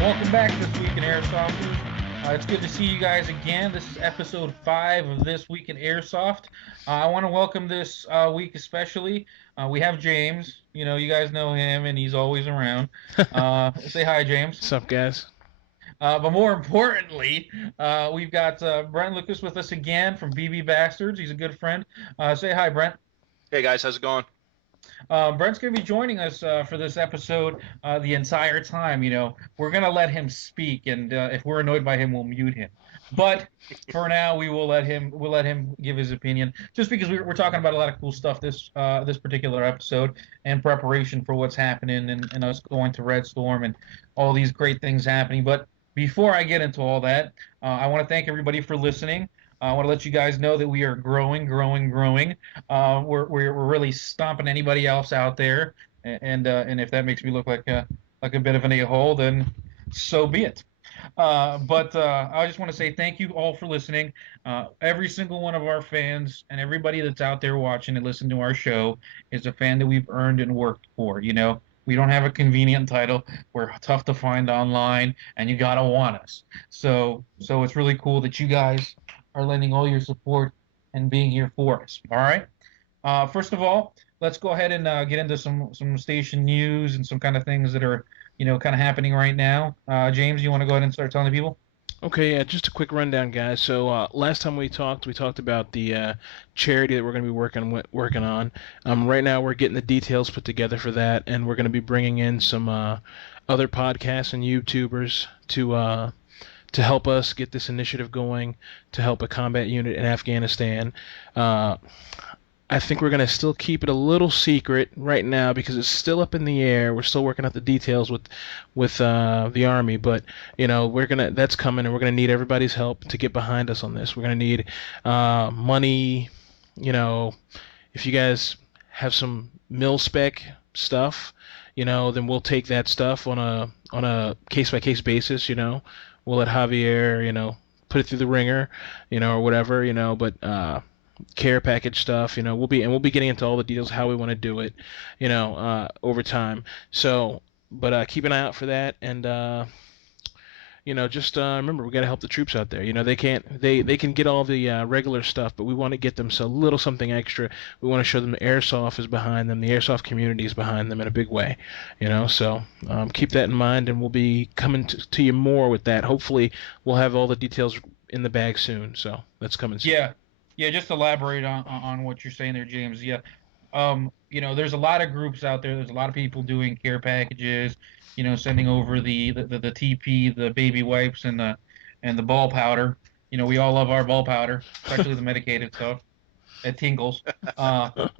Welcome back this week in Airsofters. It's good to see you guys again. This is episode 5 of This Week in Airsoft. I want to welcome this week especially. We have James. You guys know him, and he's always around. Say hi, James. What's up, guys? But more importantly, we've got Brent Lucas with us again from BB Bastards. He's a good friend. Say hi, Brent. Hey guys, how's it going? Brent's going to be joining us for this episode the entire time. We're going to let him speak, and if we're annoyed by him, we'll mute him. But for now, we'll let him give his opinion, just because we're talking about a lot of cool stuff this particular episode in preparation for what's happening and us going to Red Storm and all these great things happening. But before I get into all that, I want to thank everybody for listening. I want to let you guys know that we are growing. We're really stomping anybody else out there, and if that makes me look like a bit of an a-hole, then so be it. But I just want to say thank you all for listening. Every single one of our fans and everybody that's out there watching and listening to our show is a fan that we've earned and worked for. We don't have a convenient title. We're tough to find online, and you gotta want us. So it's really cool that you guys are lending all your support and being here for us. All right. First of all, let's go ahead and get into some station news and some kind of things that are kind of happening right now. James, you want to go ahead and start telling the people? Okay, yeah, just a quick rundown, guys. So last time we talked about the charity that we're going to be working on. Right now, we're getting the details put together for that, and we're going to be bringing in some other podcasts and YouTubers to help us get this initiative going, to help a combat unit in Afghanistan. I think we're going to still keep it a little secret right now because it's still up in the air. We're still working out the details with the Army, but that's coming, and we're gonna need everybody's help to get behind us on this. We're gonna need money. If you guys have some mil spec stuff, then we'll take that stuff on a case by case basis. We'll let Javier, put it through the ringer, or whatever, but care package stuff, we'll be getting into all the details how we want to do it, over time. So, but keep an eye out for that, and just remember we got to help the troops out there. They can get all the regular stuff, but we want to get them a little something extra. We want to show them the Airsoft is behind them, the Airsoft community is behind them in a big way. So keep that in mind, and we'll be coming to you more with that. Hopefully, we'll have all the details in the bag soon. So that's coming soon. Yeah, just elaborate on what you're saying there, James. Yeah, there's a lot of groups out there. There's a lot of people doing care packages, sending over the TP, the baby wipes, and the ball powder. We all love our ball powder, especially the medicated stuff. It tingles. And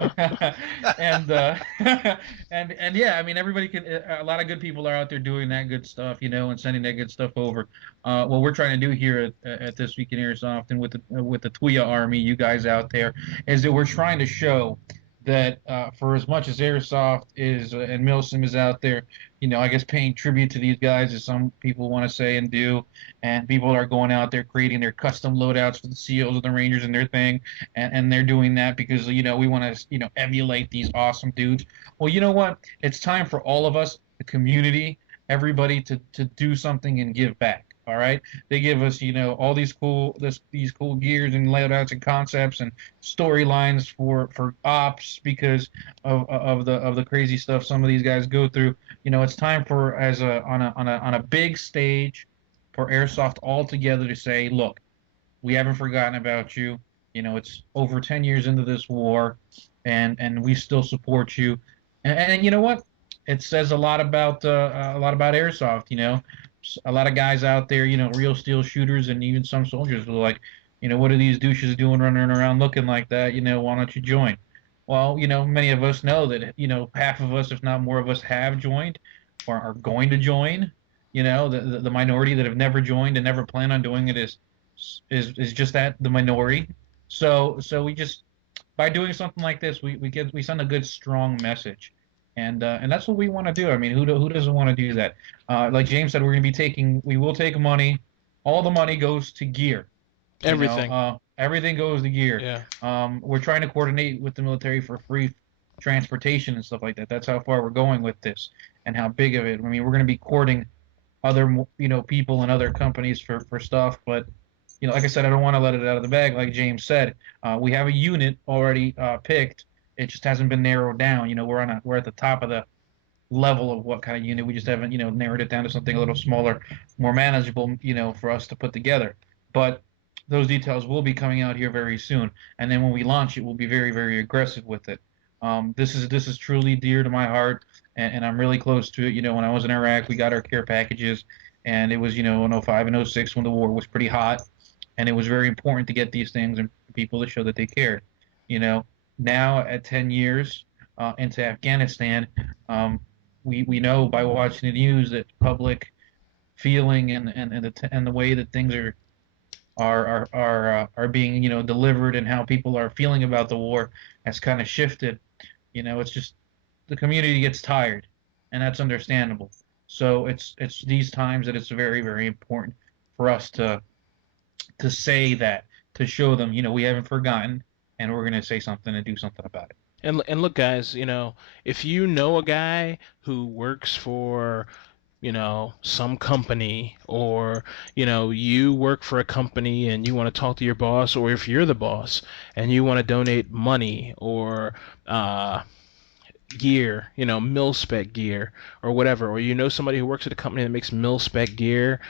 and yeah, I mean everybody can. A lot of good people are out there doing that good stuff, and sending that good stuff over. What we're trying to do here at This Week in Airsoft and with the Tuya Army, you guys out there, is that we're trying to show that for as much as Airsoft is and Milsim is out there, I guess paying tribute to these guys, as some people want to say and do, and people are going out there creating their custom loadouts for the SEALs and the Rangers and their thing, and they're doing that because we want to emulate these awesome dudes. Well, you know what? It's time for all of us, the community, everybody to do something and give back. All right, they give us, all these cool gears and layouts and concepts and storylines for ops because of the crazy stuff some of these guys go through. It's time for on a big stage for Airsoft all together to say, look, we haven't forgotten about you. It's over 10 years into this war, and we still support you. And you know what? It says a lot about Airsoft. A lot of guys out there, real steel shooters, and even some soldiers were like, what are these douches doing running around looking like that? Why don't you join? Well, many of us know that, half of us, if not more of us, have joined or are going to join. The minority that have never joined and never plan on doing it is just that, the minority. So we just, by doing something like this, we send a good strong message. And that's what we want to do. I mean, who doesn't want to do that? Like James said, we will take money. All the money goes to gear. Everything. Everything goes to gear. Yeah. We're trying to coordinate with the military for free transportation and stuff like that. That's how far we're going with this and how big of it. I mean, we're going to be courting other people and other companies for stuff. But like I said, I don't want to let it out of the bag. Like James said, we have a unit already picked. It just hasn't been narrowed down. We're at the top of the level of what kind of unit. We just haven't narrowed it down to something a little smaller, more manageable. For us to put together. But those details will be coming out here very soon. And then when we launch it, we'll be very very aggressive with it. This is truly dear to my heart, and I'm really close to it. When I was in Iraq, we got our care packages, and it was in '05 and '06 when the war was pretty hot, and it was very important to get these things and people to show that they cared. You know, Now at 10 years into Afghanistan, we know by watching the news that public feeling and the way that things are being delivered and how people are feeling about the war has kind of shifted. It's just the community gets tired, and that's understandable. So it's these times that it's very very important for us to say that, to show them we haven't forgotten, and we're going to say something and do something about it. And look, guys, if you know a guy who works for, some company, or, you work for a company and you want to talk to your boss, or if you're the boss and you want to donate money or gear, mil-spec gear or whatever, or somebody who works at a company that makes mil-spec gear,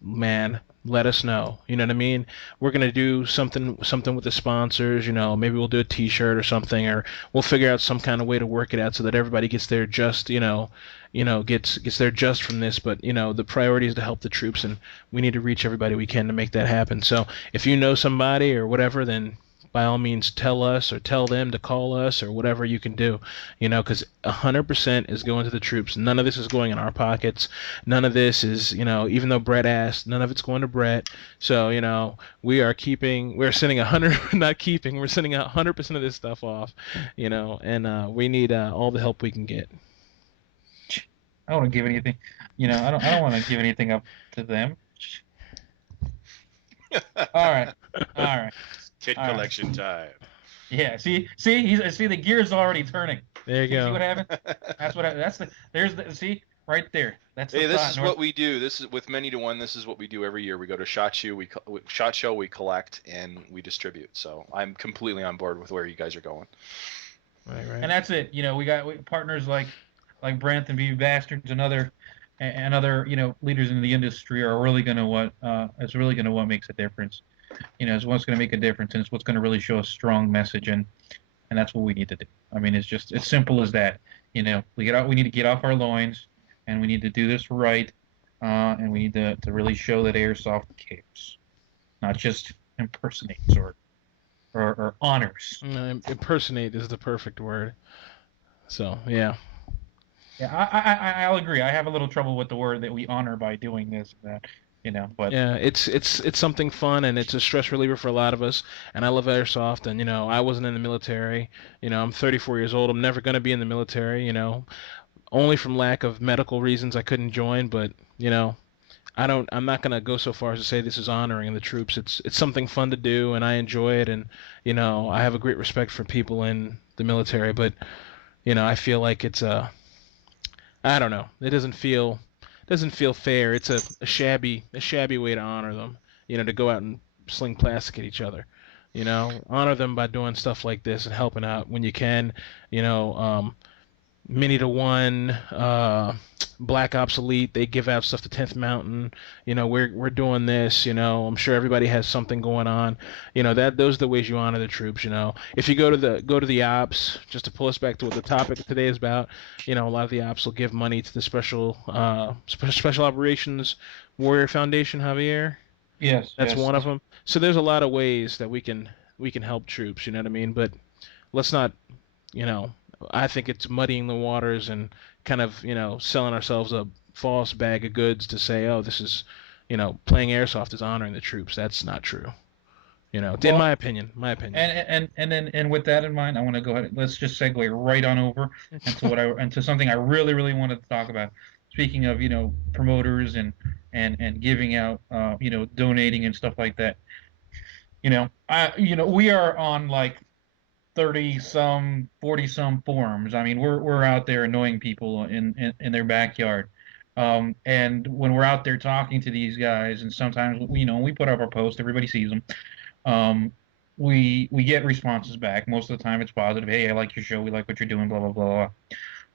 man, let us know. You know what I mean? We're gonna do something with the sponsors. Maybe we'll do a T-shirt or something, or we'll figure out some kind of way to work it out so that everybody gets their just, gets their just from this. But the priority is to help the troops, and we need to reach everybody we can to make that happen. So if you know somebody or whatever, then by all means tell us or tell them to call us or whatever you can do, because 100% is going to the troops. None of this is going in our pockets. None of this is, even though Brett asked, none of it's going to Brett. So, we're sending 100, not keeping, we're sending 100% of this stuff off, and we need all the help we can get. I don't want to give anything, I don't want to give anything up to them. All right, all right, Kit all right. collection time. Yeah, see, the gears already turning. There you See go. what happened? See right there. That's the Hey, this thought. is what we do. This is with Many to One. This is what we do every year. We go to Shot Show, we collect and we distribute. So I'm completely on board with where you guys are going. Right, right. And that's it. We got partners like Brent and BB Bastards and other leaders in the industry are really gonna it's really gonna what makes a difference. It's what's gonna make a difference, and it's what's gonna really show a strong message, and that's what we need to do. I mean, it's simple as that. We need to get off our loins, and we need to do this right, and we need to really show that Airsoft cares, not just impersonates or honors. Impersonate is the perfect word. So, yeah. Yeah, I'll agree. I have a little trouble with the word that we honor by doing this and that, but Yeah, it's something fun, and it's a stress reliever for a lot of us. And I love airsoft, and I wasn't in the military. I'm 34 years old. I'm never going to be in the military. Only from lack of medical reasons I couldn't join. But I'm not going to go so far as to say this is honoring the troops. It's something fun to do, and I enjoy it. And I have a great respect for people in the military. But I feel like I don't know. It doesn't feel fair. It's a shabby way to honor them. To go out and sling plastic at each other. Honor them by doing stuff like this and helping out when you can. Many to One, Black Ops Elite, they give out stuff to 10th Mountain. We're doing this. I'm sure everybody has something going on. Those are the ways you honor the troops. If you go to the ops, just to pull us back to what the topic today is about. A lot of the ops will give money to the special operations Warrior Foundation, Javier. yes, That's yes. one of them. So there's a lot of ways that we can help troops. You know what I mean? But let's not, you know, I think it's muddying the waters and kind of, selling ourselves a false bag of goods to say, oh, this is, playing airsoft is honoring the troops. That's not true. In Well, my opinion. My opinion. and with that in mind, I want to go ahead. Let's just segue right on over into something I really really wanted to talk about. Speaking of promoters and giving out donating and stuff like that. We are on like 30 some 40 some forums. I mean, we're out there annoying people in their backyard. And when we're out there talking to these guys, and sometimes we put up our post, everybody sees them. Um, we get responses back. Most of the time, it's positive. Hey, I like your show. We like what you're doing. Blah blah blah blah.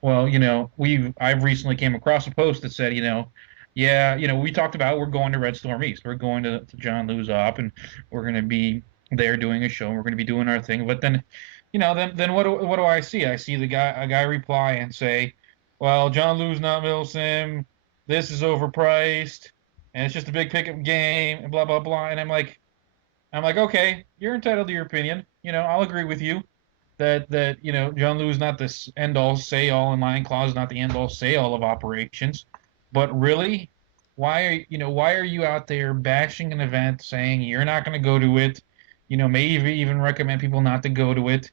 Well, I've recently came across a post that said, yeah, we talked about we're going to Red Storm East. We're going to John Lew's op, and we're going to be there doing a show. And we're going to be doing our thing. But then, then what do I see? I see a guy reply and say, well, John Lew's not Milsim. This is overpriced, and it's just a big pickup game, and blah blah blah. And I'm like, okay, you're entitled to your opinion. I'll agree with you that John Lewis not this end all say all, and Lion Claw is not the end all say all of operations. But really, why are you out there bashing an event, saying you're not going to go to it? Maybe even recommend people not to go to it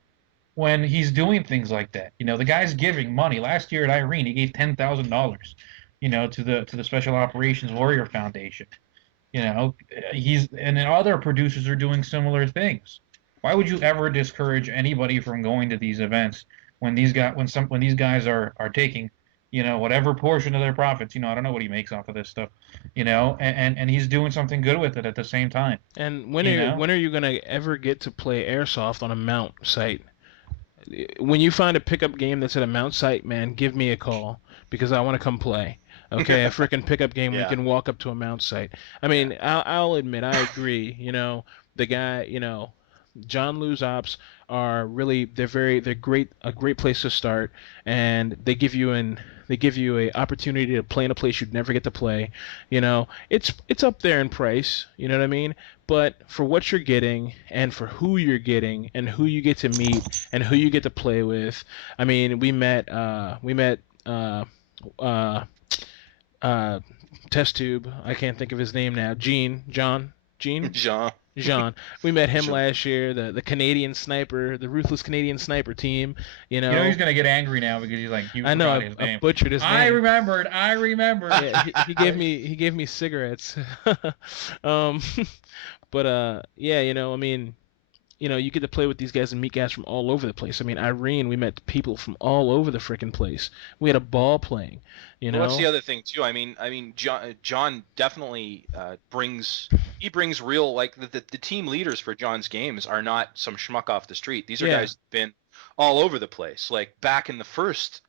when he's doing things like that. The guy's giving money. Last year at Irene, he gave $10,000, to the Special Operations Warrior Foundation. And then other producers are doing similar things. Why would you ever discourage anybody from going to these events when these guys are taking, whatever portion of their profits? I don't know what he makes off of this stuff, and he's doing something good with it at the same time. And You know? when are you gonna ever get to play airsoft on a mount site? When you find a pickup game that's at a mount site, man, give me a call because I want to come play. Okay, a freaking pickup game where you Yeah. can walk up to a mount site. I mean, I'll admit, I agree. The guy, John Lew's ops are really they're great, a great place to start, and they give you a opportunity to play in a place you'd never get to play. It's up there in price. You know what I mean? But for what you're getting and for who you're getting and who you get to meet and who you get to play with, I mean, we met test tube. I can't think of his name now. Gene. Jean. Jean. We met him Jean. last year. The Canadian sniper, the ruthless Canadian sniper team. He's gonna get angry now because he's like, you I know forgot his I name. butchered his name. I remembered. Yeah, he gave me cigarettes. um, but yeah, I mean, you get to play with these guys and meet guys from all over the place. I mean, Irene, we met people from all over the freaking place. We had a ball playing. Well, that's the other thing too. I mean, John definitely brings real, like the team leaders for John's games are not some schmuck off the street. These are Yeah. guys who've been all over the place, like back in the first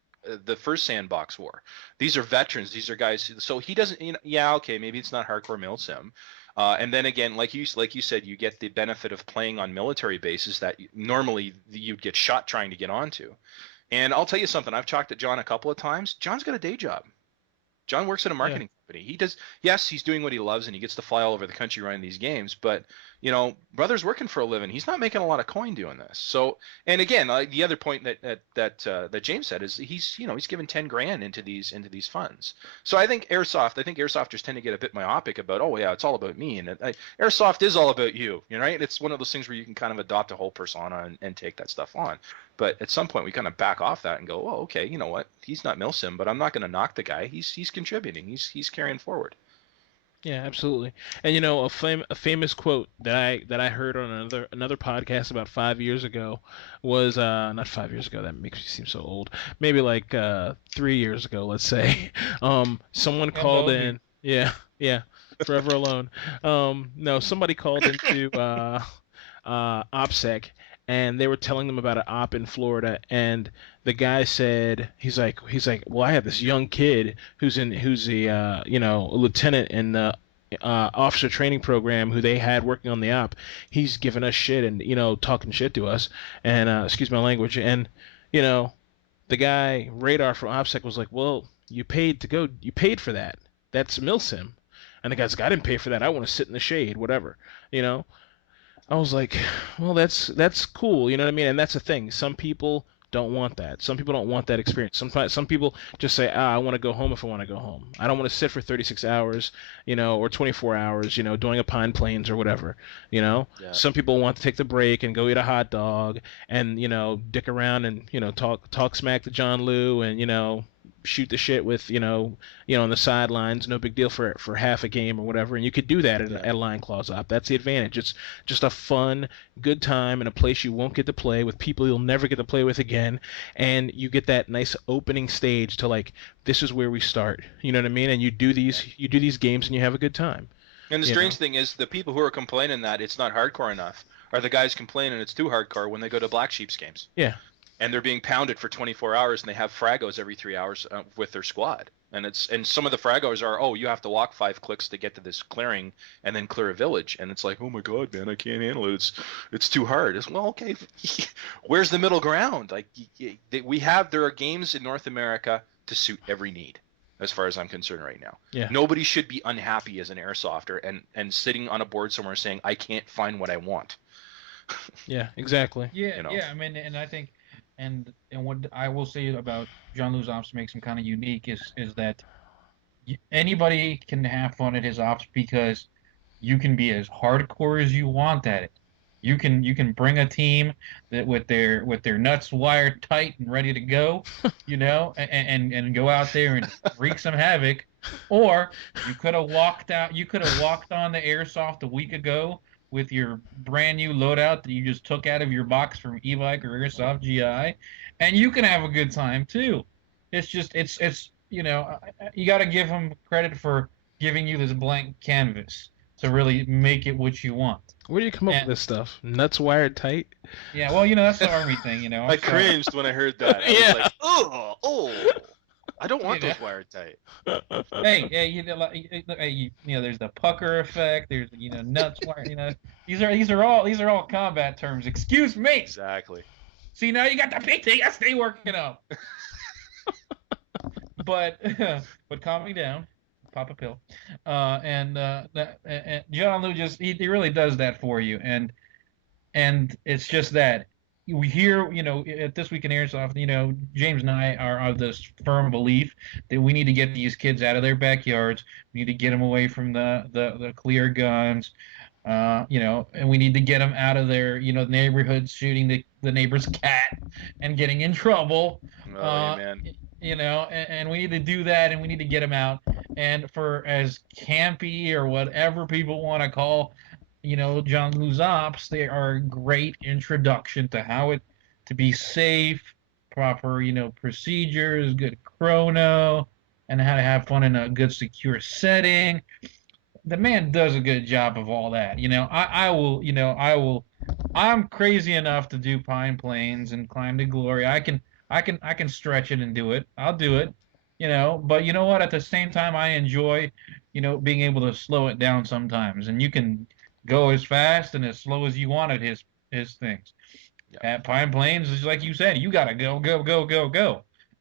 sandbox war. These are veterans. These are guys. So he doesn't. Yeah, okay, maybe it's not hardcore milsim. And then again, like you said, you get the benefit of playing on military bases that normally you'd get shot trying to get onto. And I'll tell you something. I've talked to John a couple of times. John's got a day job. John works at a marketing company. He does. Yes, he's doing what he loves, and he gets to fly all over the country running these games. But brother's working for a living. He's not making a lot of coin doing this. So, and again, the other point that James said is he's given 10 grand into these funds. So I think airsofters tend to get a bit myopic about, oh yeah, it's all about me, and airsoft is all about you. Right? It's one of those things where you can kind of adopt a whole persona and take that stuff on. But at some point, we kind of back off that and go, oh, okay, you know what? He's not Milsim, but I'm not going to knock the guy. He's contributing. He's carrying forward. Yeah, absolutely. And a famous quote that I heard on another podcast about 5 years ago was not 5 years ago. That makes me seem so old. Maybe like 3 years ago, let's say. Someone called in. Yeah, yeah. Forever alone. No, somebody called into OPSEC, and they were telling them about an op in Florida, and the guy said he's like, well, I have this young kid who's a lieutenant in the officer training program who they had working on the op. He's giving us shit and talking shit to us, and excuse my language, and the guy Radar from OPSEC was like, well, you paid for that. That's Milsim. And the guy's like, I didn't pay for that. I want to sit in the shade, whatever. I was like, well, that's cool, you know what I mean? And that's the thing. Some people don't want that. Some people don't want that experience. Some people just say, I want to go home if I want to go home. I don't want to sit for 36 hours, or 24 hours, doing a Pine Plains or whatever, Yeah. Some people want to take the break and go eat a hot dog and, dick around and, talk smack to John Lew and, shoot the shit with, on the sidelines, no big deal for half a game or whatever, and you could do that Yeah. at a Line Claws Op. That's the advantage. It's just a fun, good time in a place you won't get to play with people you'll never get to play with again, and you get that nice opening stage to like, this is where we start. You know what I mean? And you do these games and you have a good time. And the You know? strange thing is, the people who are complaining that it's not hardcore enough are the guys complaining it's too hardcore when they go to Black Sheep's games. Yeah. And they're being pounded for 24 hours, and they have fragos every 3 hours with their squad. And some of the fragos are, oh, you have to walk 5 clicks to get to this clearing and then clear a village. And it's like, oh my god, man, I can't handle it. It's too hard. It's, well, okay, where's the middle ground? Like, there are games in North America to suit every need, as far as I'm concerned right now. Yeah. Nobody should be unhappy as an airsofter and sitting on a board somewhere saying, I can't find what I want. Yeah, exactly. Yeah, I mean, and I think, and what I will say about Jean-Louis ops makes him kind of unique is that anybody can have fun at his ops because you can be as hardcore as you want at it. You can bring a team that with their nuts wired tight and ready to go, and go out there and wreak some havoc. Or you could have walked on the airsoft a week ago with your brand new loadout that you just took out of your box from Evike or Airsoft GI, and you can have a good time too. It's you got to give them credit for giving you this blank canvas to really make it what you want. Where do you come up with this stuff? Nuts wired tight? Yeah, well, that's the Army thing, I cringed when I heard that. I was like, oh, I don't want those wired tight. Hey, there's the pucker effect. There's nuts wired. These are all combat terms. Excuse me. Exactly. See, now you got the PTSD working up. But calm me down. Pop a pill. And Jean-Louis he really does that for you. And it's just that we hear, at This Week in Airsoft, James and I are of this firm belief that we need to get these kids out of their backyards. We need to get them away from the clear guns, and we need to get them out of their, neighborhoods shooting the neighbor's cat and getting in trouble. Oh, man. And we need to do that, and we need to get them out. And for as campy or whatever people want to call Jean-Louis ops, they are a great introduction to how to be safe, proper, procedures, good chrono, and how to have fun in a good secure setting. The man does a good job of all that. I'm crazy enough to do Pine Plains and Climb to Glory. I can stretch it and do it. I'll do it. But you know what? At the same time, I enjoy, being able to slow it down sometimes. And you can go as fast and as slow as you want at his things. Yeah. At Pine Plains, it's like you said, you gotta go.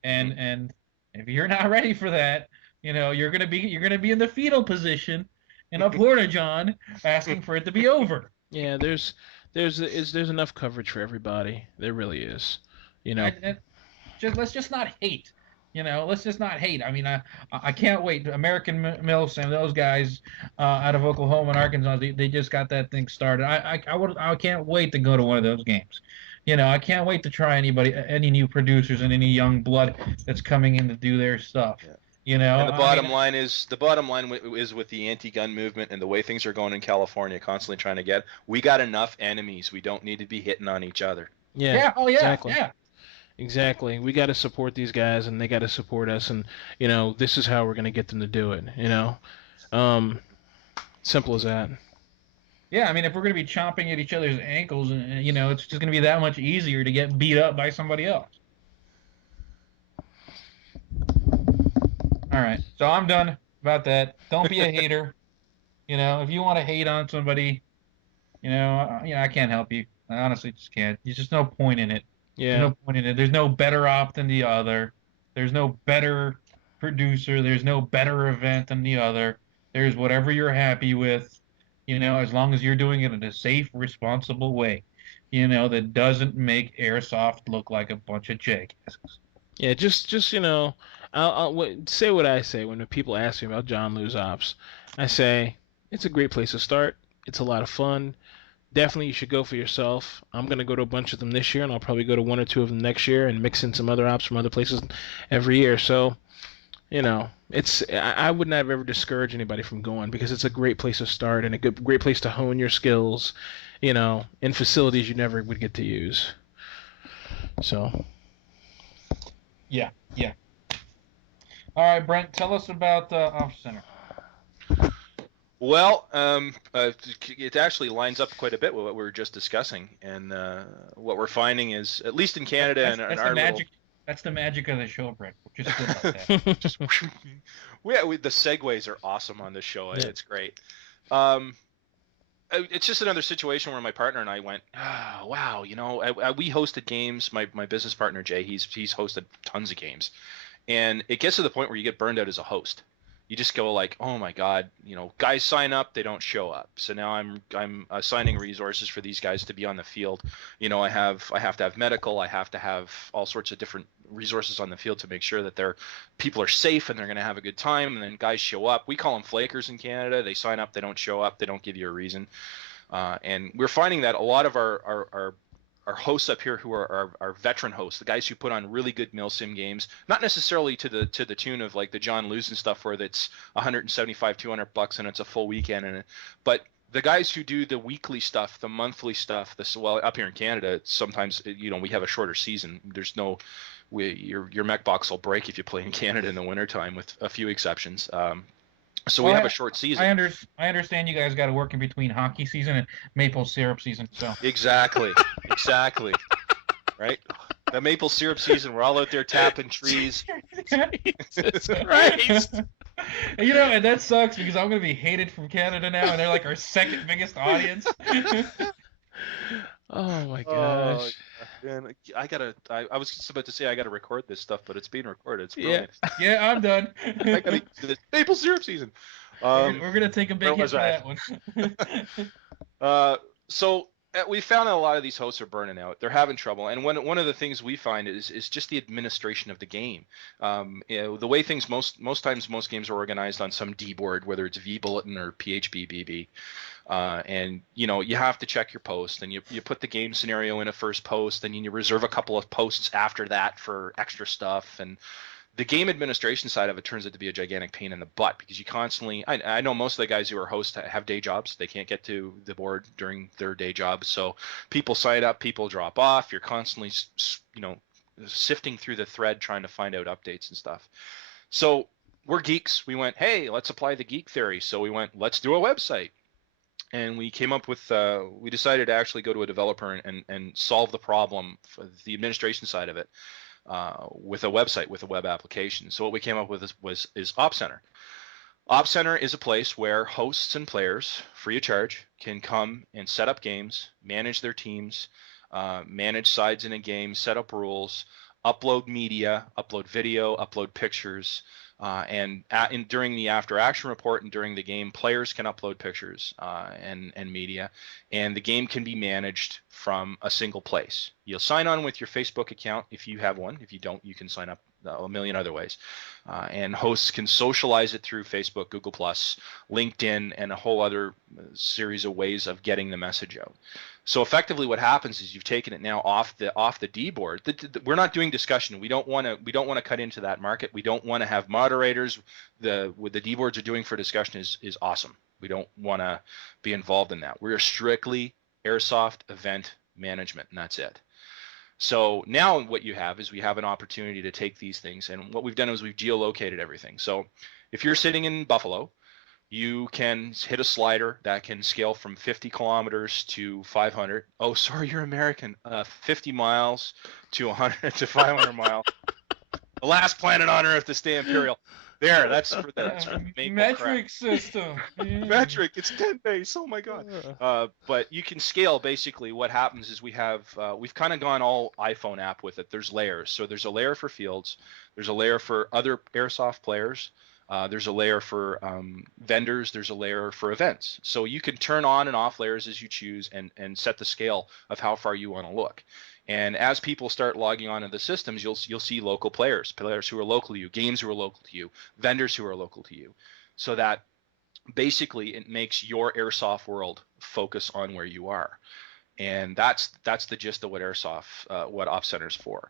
And if you're not ready for that, you're gonna be in the fetal position in a porta john asking for it to be over. Yeah, there's enough coverage for everybody. There really is. Let's just not hate. Let's just not hate. I mean, I can't wait. American MILFs and those guys out of Oklahoma and Arkansas, they just got that thing started. I can't wait to go to one of those games. I can't wait to try any new producers and any young blood that's coming in to do their stuff. Yeah. And the bottom line is with the anti-gun movement and the way things are going in California, constantly trying to get. We got enough enemies. We don't need to be hitting on each other. Yeah. Yeah. Oh yeah. Exactly. Yeah. Exactly. We got to support these guys, and they got to support us, and this is how we're going to get them to do it. Simple as that. Yeah, I mean, if we're going to be chomping at each other's ankles, and it's just going to be that much easier to get beat up by somebody else. All right, so I'm done about that. Don't be a hater. If you want to hate on somebody, I can't help you. I honestly just can't. There's just no point in it. Yeah. There's no point in it. There's no better op than the other. There's no better producer. There's no better event than the other. There's whatever you're happy with, as long as you're doing it in a safe, responsible way, that doesn't make Airsoft look like a bunch of jackasses. Yeah, just I'll say what I say when people ask me about Jean-Louis ops. I say it's a great place to start. It's a lot of fun. definitely you should go for yourself. I'm gonna go to a bunch of them this year, and I'll probably go to one or two of them next year, and mix in some other ops from other places every year. So I would not ever discourage anybody from going because it's a great place to start and a great place to hone your skills, in facilities you never would get to use. So Yeah, yeah. All right, Brent, tell us about Off Center. Well, it actually lines up quite a bit with what we were just discussing, and what we're finding is, at least in Canada That's, and that's the our little, magic. That's the magic of the show, Brent. We're just good like that. just the segues are awesome on this show. Yeah. It's great. It's just another situation where my partner and I went, wow, we hosted games. My business partner Jay, he's hosted tons of games, and it gets to the point where you get burned out as a host. You just go like, oh my God, guys sign up, they don't show up. So now I'm assigning resources for these guys to be on the field. I have to have medical, I have to have all sorts of different resources on the field to make sure that people are safe and they're going to have a good time. And then guys show up. We call them flakers in Canada. They sign up, they don't show up, they don't give you a reason. And we're finding that a lot of our hosts up here who are our veteran hosts, the guys who put on really good milsim games, not necessarily to the tune of like the John Lewis and stuff where that's $175-$200 and it's a full weekend, but the guys who do the weekly stuff, the monthly stuff, up here in Canada, sometimes we have a shorter season. There's no your mech box will break if you play in Canada in the wintertime, with a few exceptions. So we have a short season. I understand you guys got to work in between hockey season and maple syrup season. So exactly, right. The maple syrup season, we're all out there tapping trees. Jesus Christ. And that sucks because I'm gonna be hated from Canada now, and they're like our second biggest audience. Oh my gosh. And I was just about to say I gotta record this stuff, but it's being recorded. It's brilliant. Yeah, I'm done. I gotta use this maple syrup season. We're gonna take a big hit for that one. So we found that a lot of these hosts are burning out. They're having trouble, and one of the things we find is just the administration of the game. The way things most times most games are organized on some D board, whether it's vBulletin or PHBBB. And you have to check your post, and you put the game scenario in a first post, and you reserve a couple of posts after that for extra stuff. And the game administration side of it turns out to be a gigantic pain in the butt, because you constantly, I know most of the guys who are hosts have day jobs. They can't get to the board during their day jobs, so people sign up, people drop off. You're constantly sifting through the thread trying to find out updates and stuff. So we're geeks. We went, hey, let's apply the geek theory. So we went, let's do a website. And we came up with, we decided to actually go to a developer and solve the problem for the administration side of it with a website, with a web application. So what we came up with is Op Center. Op Center is a place where hosts and players, free of charge, can come and set up games, manage their teams, manage sides in a game, set up rules, upload media, upload video, upload pictures. And during the after action report and during the game, players can upload pictures and media, and the game can be managed from a single place. You'll sign on with your Facebook account if you have one. If you don't, you can sign up a million other ways. And hosts can socialize it through Facebook, Google+, LinkedIn, and a whole other series of ways of getting the message out. So effectively, what happens is you've taken it now off the D board. We're not doing discussion. We don't want to cut into that market. We don't want to have moderators. What the D boards are doing for discussion is awesome. We don't want to be involved in that. We're strictly Airsoft event management, and that's it. So now what you have is we have an opportunity to take these things, and what we've done is we've geolocated everything. So if you're sitting in Buffalo, you can hit a slider that can scale from 50 kilometers to 500. Oh, sorry, you're American. 50 miles to 100 to 500 miles. The last planet on Earth to stay imperial. There, that's for the metric system. Metric, it's 10 base. Oh my God. But you can scale. Basically, what happens is we've kind of gone all iPhone app with it. There's layers. So there's a layer for fields. There's a layer for other Airsoft players. There's a layer for vendors. There's a layer for events. So you can turn on and off layers as you choose and set the scale of how far you want to look. And as people start logging on to the systems, you'll see local players who are local to you, games who are local to you, vendors who are local to you. So that basically it makes your airsoft world focus on where you are, and that's the gist of what what Op Center's for.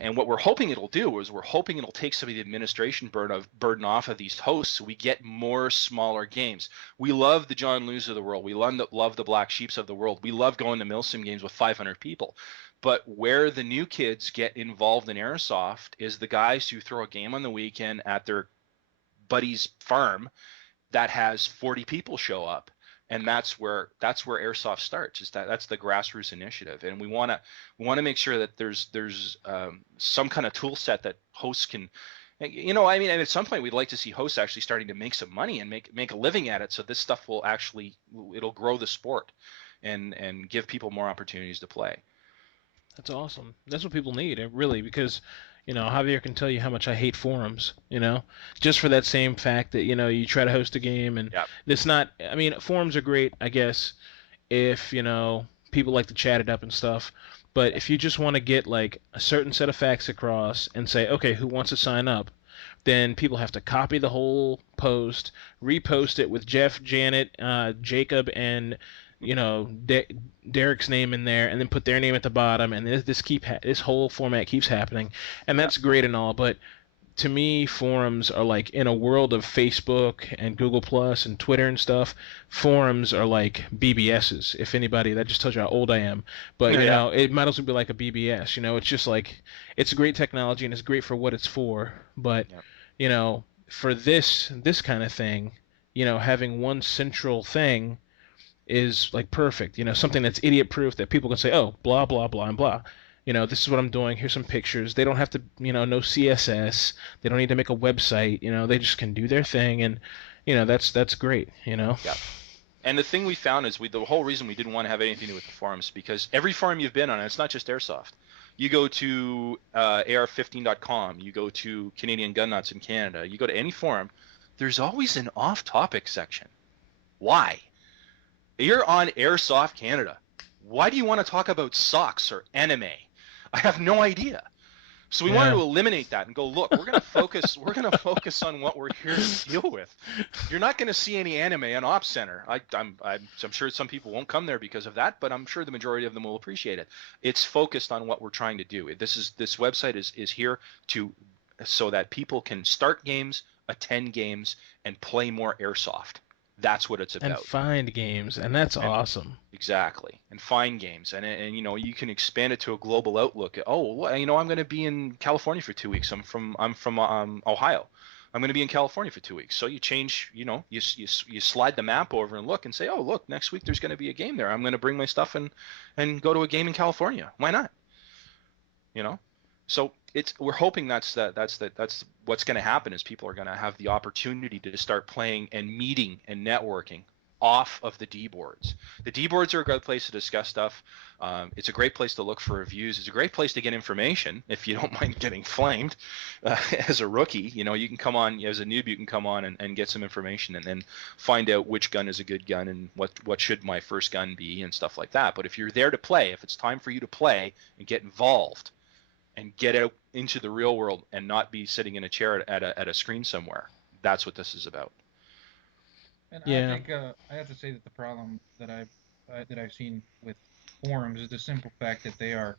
And what we're hoping it'll do is we're hoping it'll take some of the administration burden off of these hosts, so we get more smaller games. We love the John Lewis of the world. We love the Black Sheeps of the world. We love going to Milsim games with 500 people. But where the new kids get involved in airsoft is the guys who throw a game on the weekend at their buddy's farm that has 40 people show up, and that's where airsoft starts. That's the grassroots initiative, and we want to make sure that there's some kind of tool set that hosts can, I mean, and at some point we'd like to see hosts actually starting to make some money and make a living at it, so this stuff it'll grow the sport and give people more opportunities to play. That's awesome. That's what people need, really, because Javier can tell you how much I hate forums, just for that same fact that, you try to host a game and Yep. it's not, I mean, forums are great, I guess, if, people like to chat it up and stuff. But if you just want to get like a certain set of facts across and say, okay, who wants to sign up? Then people have to copy the whole post, repost it with Jeff, Janet, Jacob, and Derek's name in there, and then put their name at the bottom, and this whole format keeps happening, and that's great and all, but to me, forums are like, in a world of Facebook and Google Plus and Twitter and stuff, forums are like BBSs. If anybody, that just tells you how old I am. But it might as well be like a BBS. It's just like, it's a great technology and it's great for what it's for. But for this kind of thing, having one central thing is like perfect. Something that's idiot proof that people can say, oh, blah blah blah and blah. This is what I'm doing. Here's some pictures. They don't have to, no CSS. They don't need to make a website. They just can do their thing, and that's great. Yeah. And the thing we found is the whole reason we didn't want to have anything to do with the forums, because every forum you've been on, and it's not just Airsoft. You go to AR15.com, you go to Canadian Gun Nuts in Canada, you go to any forum, there's always an off-topic section. Why? You're on Airsoft Canada. Why do you want to talk about socks or anime? I have no idea. So we wanted to eliminate that and go, look, we're going to focus on what we're here to deal with. You're not going to see any anime on Op Center. I'm sure some people won't come there because of that, but I'm sure the majority of them will appreciate it. It's focused on what we're trying to do. This website is here so that people can start games, attend games, and play more Airsoft. That's what it's about. And find games, and that's awesome. Exactly, and find games, and you can expand it to a global outlook. Oh, well, I'm going to be in California for 2 weeks. I'm from Ohio. I'm going to be in California for 2 weeks. So you change, you slide the map over and look and say, oh, look, next week there's going to be a game there. I'm going to bring my stuff and go to a game in California. Why not? So we're hoping that's what's going to happen, is people are going to have the opportunity to start playing and meeting and networking off of the D boards. The D boards are a great place to discuss stuff. It's a great place to look for reviews. It's a great place to get information if you don't mind getting flamed as a rookie. You can come on as a noob. You can come on and get some information and then find out which gun is a good gun and what should my first gun be and stuff like that. But if you're there to play, if it's time for you to play and get involved and get out into the real world and not be sitting in a chair at a screen somewhere, that's what this is about. And I think I have to say that the problem that I've seen with forums is the simple fact that they are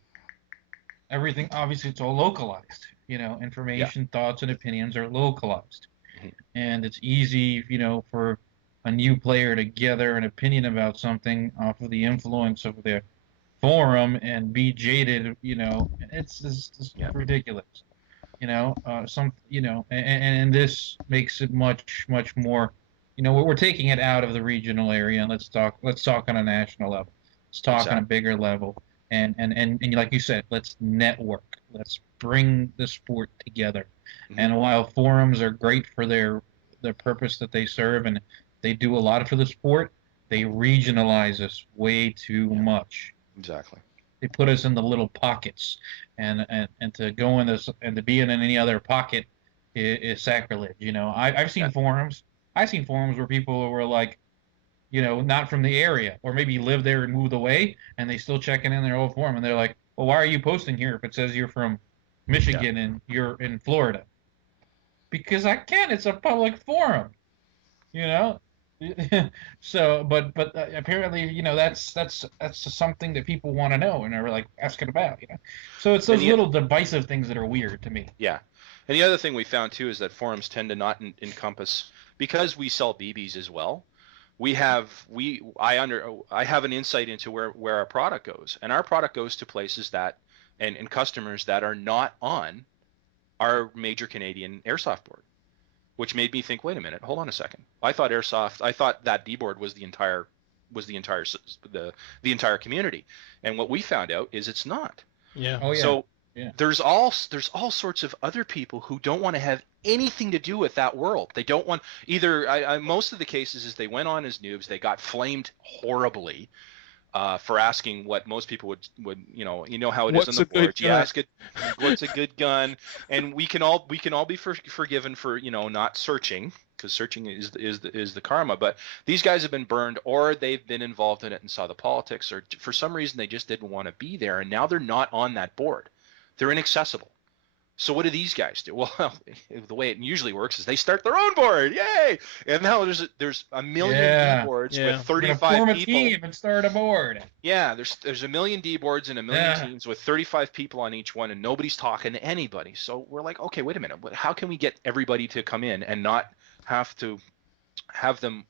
everything. Obviously, it's all localized. Information, thoughts, and opinions are localized, and it's easy, for a new player to gather an opinion about something off of the influence of their forum and be jaded. It's ridiculous. And this makes it much more. We're taking it out of the regional area, and let's talk on a national level. Let's talk on a bigger level, and like you said, let's network. Let's bring the sport together. Mm-hmm. And while forums are great for their purpose that they serve, and they do a lot for the sport, they regionalize us way too much. Exactly. They put us in the little pockets, and to go in this and to be in any other pocket is sacrilege. I've seen forums. I've seen forums where people were like, not from the area, or maybe live there and moved away, and they still checking in their old forum, and they're like, well, why are you posting here if it says you're from Michigan and you're in Florida? Because I can. It's a public forum. So, but apparently, that's something that people want to know and are like asking about, So it's And those little divisive things that are weird to me. yeah, and the other thing we found too is that forums tend to not encompass, because we sell BBs as well. I have an insight into where our product goes, and our product goes to places that and customers that are not on our major Canadian airsoft board, which made me think, wait a minute, hold on a second. I thought that D board was the entire community, and what we found out is it's not. Yeah. Oh yeah, So yeah, there's all sorts of other people who don't want to have anything to do with that world. They don't want either. Most of the cases is they went on as noobs. They got flamed horribly for asking what most people would how it is on What's the a good board. You gun? ask it, what's a good gun, and we can all be forgiven for not searching, because searching is the karma. But these guys have been burned, or they've been involved in it and saw the politics, or for some reason they just didn't want to be there, and now they're not on that board. They're inaccessible. So what do these guys do? Well, the way it usually works is they start their own board. Yay! And now there's a million D yeah. boards Yeah. with We're gonna 35 form a people. team and start a board. Yeah, there's a million D boards and a million Yeah. teams with 35 people on each one, and nobody's talking to anybody. So we're like, okay, wait a minute. How can we get everybody to come in and not have to have them,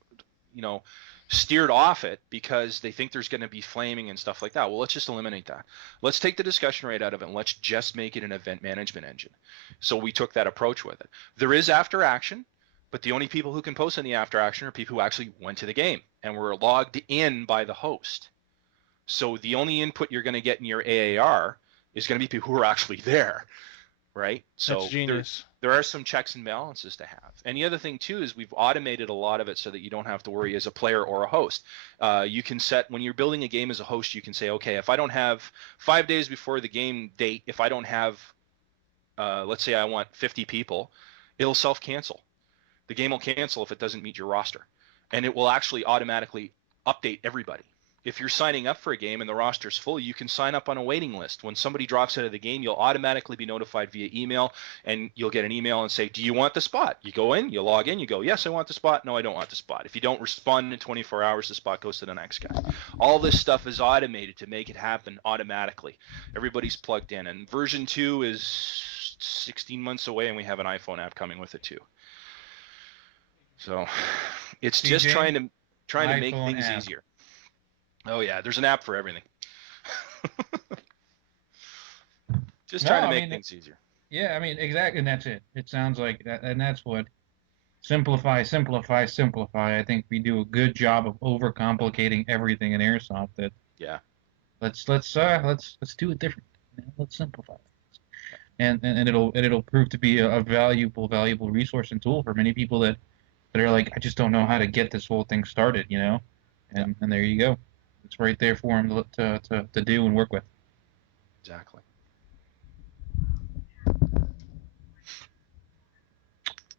steered off it because they think there's going to be flaming and stuff like that? Well, let's just eliminate that. Let's take the discussion right out of it, and let's just make it an event management engine. So we took that approach with it. There is after action, but the only people who can post in the after action are people who actually went to the game and were logged in by the host. So the only input you're going to get in your AAR is going to be people who are actually there, right? So That's genius. there are some checks and balances to have. And the other thing too is we've automated a lot of it so that you don't have to worry as a player or a host. You can set, when you're building a game as a host, you can say, okay, if I don't have 5 days before the game date, if I don't have, let's say I want 50 people, it'll self-cancel. The game will cancel if it doesn't meet your roster, and it will actually automatically update everybody. If you're signing up for a game and the roster's full, you can sign up on a waiting list. When somebody drops out of the game, you'll automatically be notified via email, and you'll get an email and say, do you want the spot? You go in, you log in, you go, yes, I want the spot. No, I don't want the spot. If you don't respond in 24 hours, the spot goes to the next guy. All this stuff is automated to make it happen automatically. Everybody's plugged in, and version 2 is 16 months away, and we have an iPhone app coming with it too. So it's just trying to make things easier. Oh yeah, there's an app for everything. Just trying to make things easier. Yeah, I mean, exactly, and that's it. It sounds like that, and that's what simplify, simplify, simplify. I think we do a good job of overcomplicating everything in airsoft. That Yeah. let's do it different. Let's simplify it. And it'll prove to be a valuable resource and tool for many people that are like, I just don't know how to get this whole thing started, And there you go. It's right there for them to do and work with. Exactly.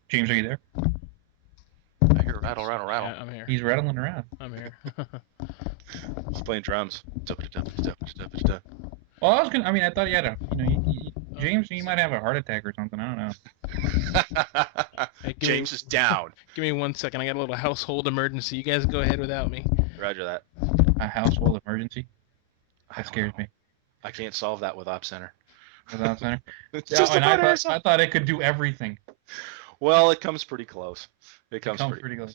James, are you there? I hear rattle. Yeah, I'm here. He's rattling around. I'm here. He's playing drums. Well, I thought you had James, you might have a heart attack or something. I don't know. Hey, James is down. Give me 1 second. I got a little household emergency. You guys go ahead without me. Roger that. A household emergency? That scares me. I can't solve that with Op Center. Without center. It's Yeah, just and about I thought it could do everything. Well, it comes pretty close. It comes Pretty close.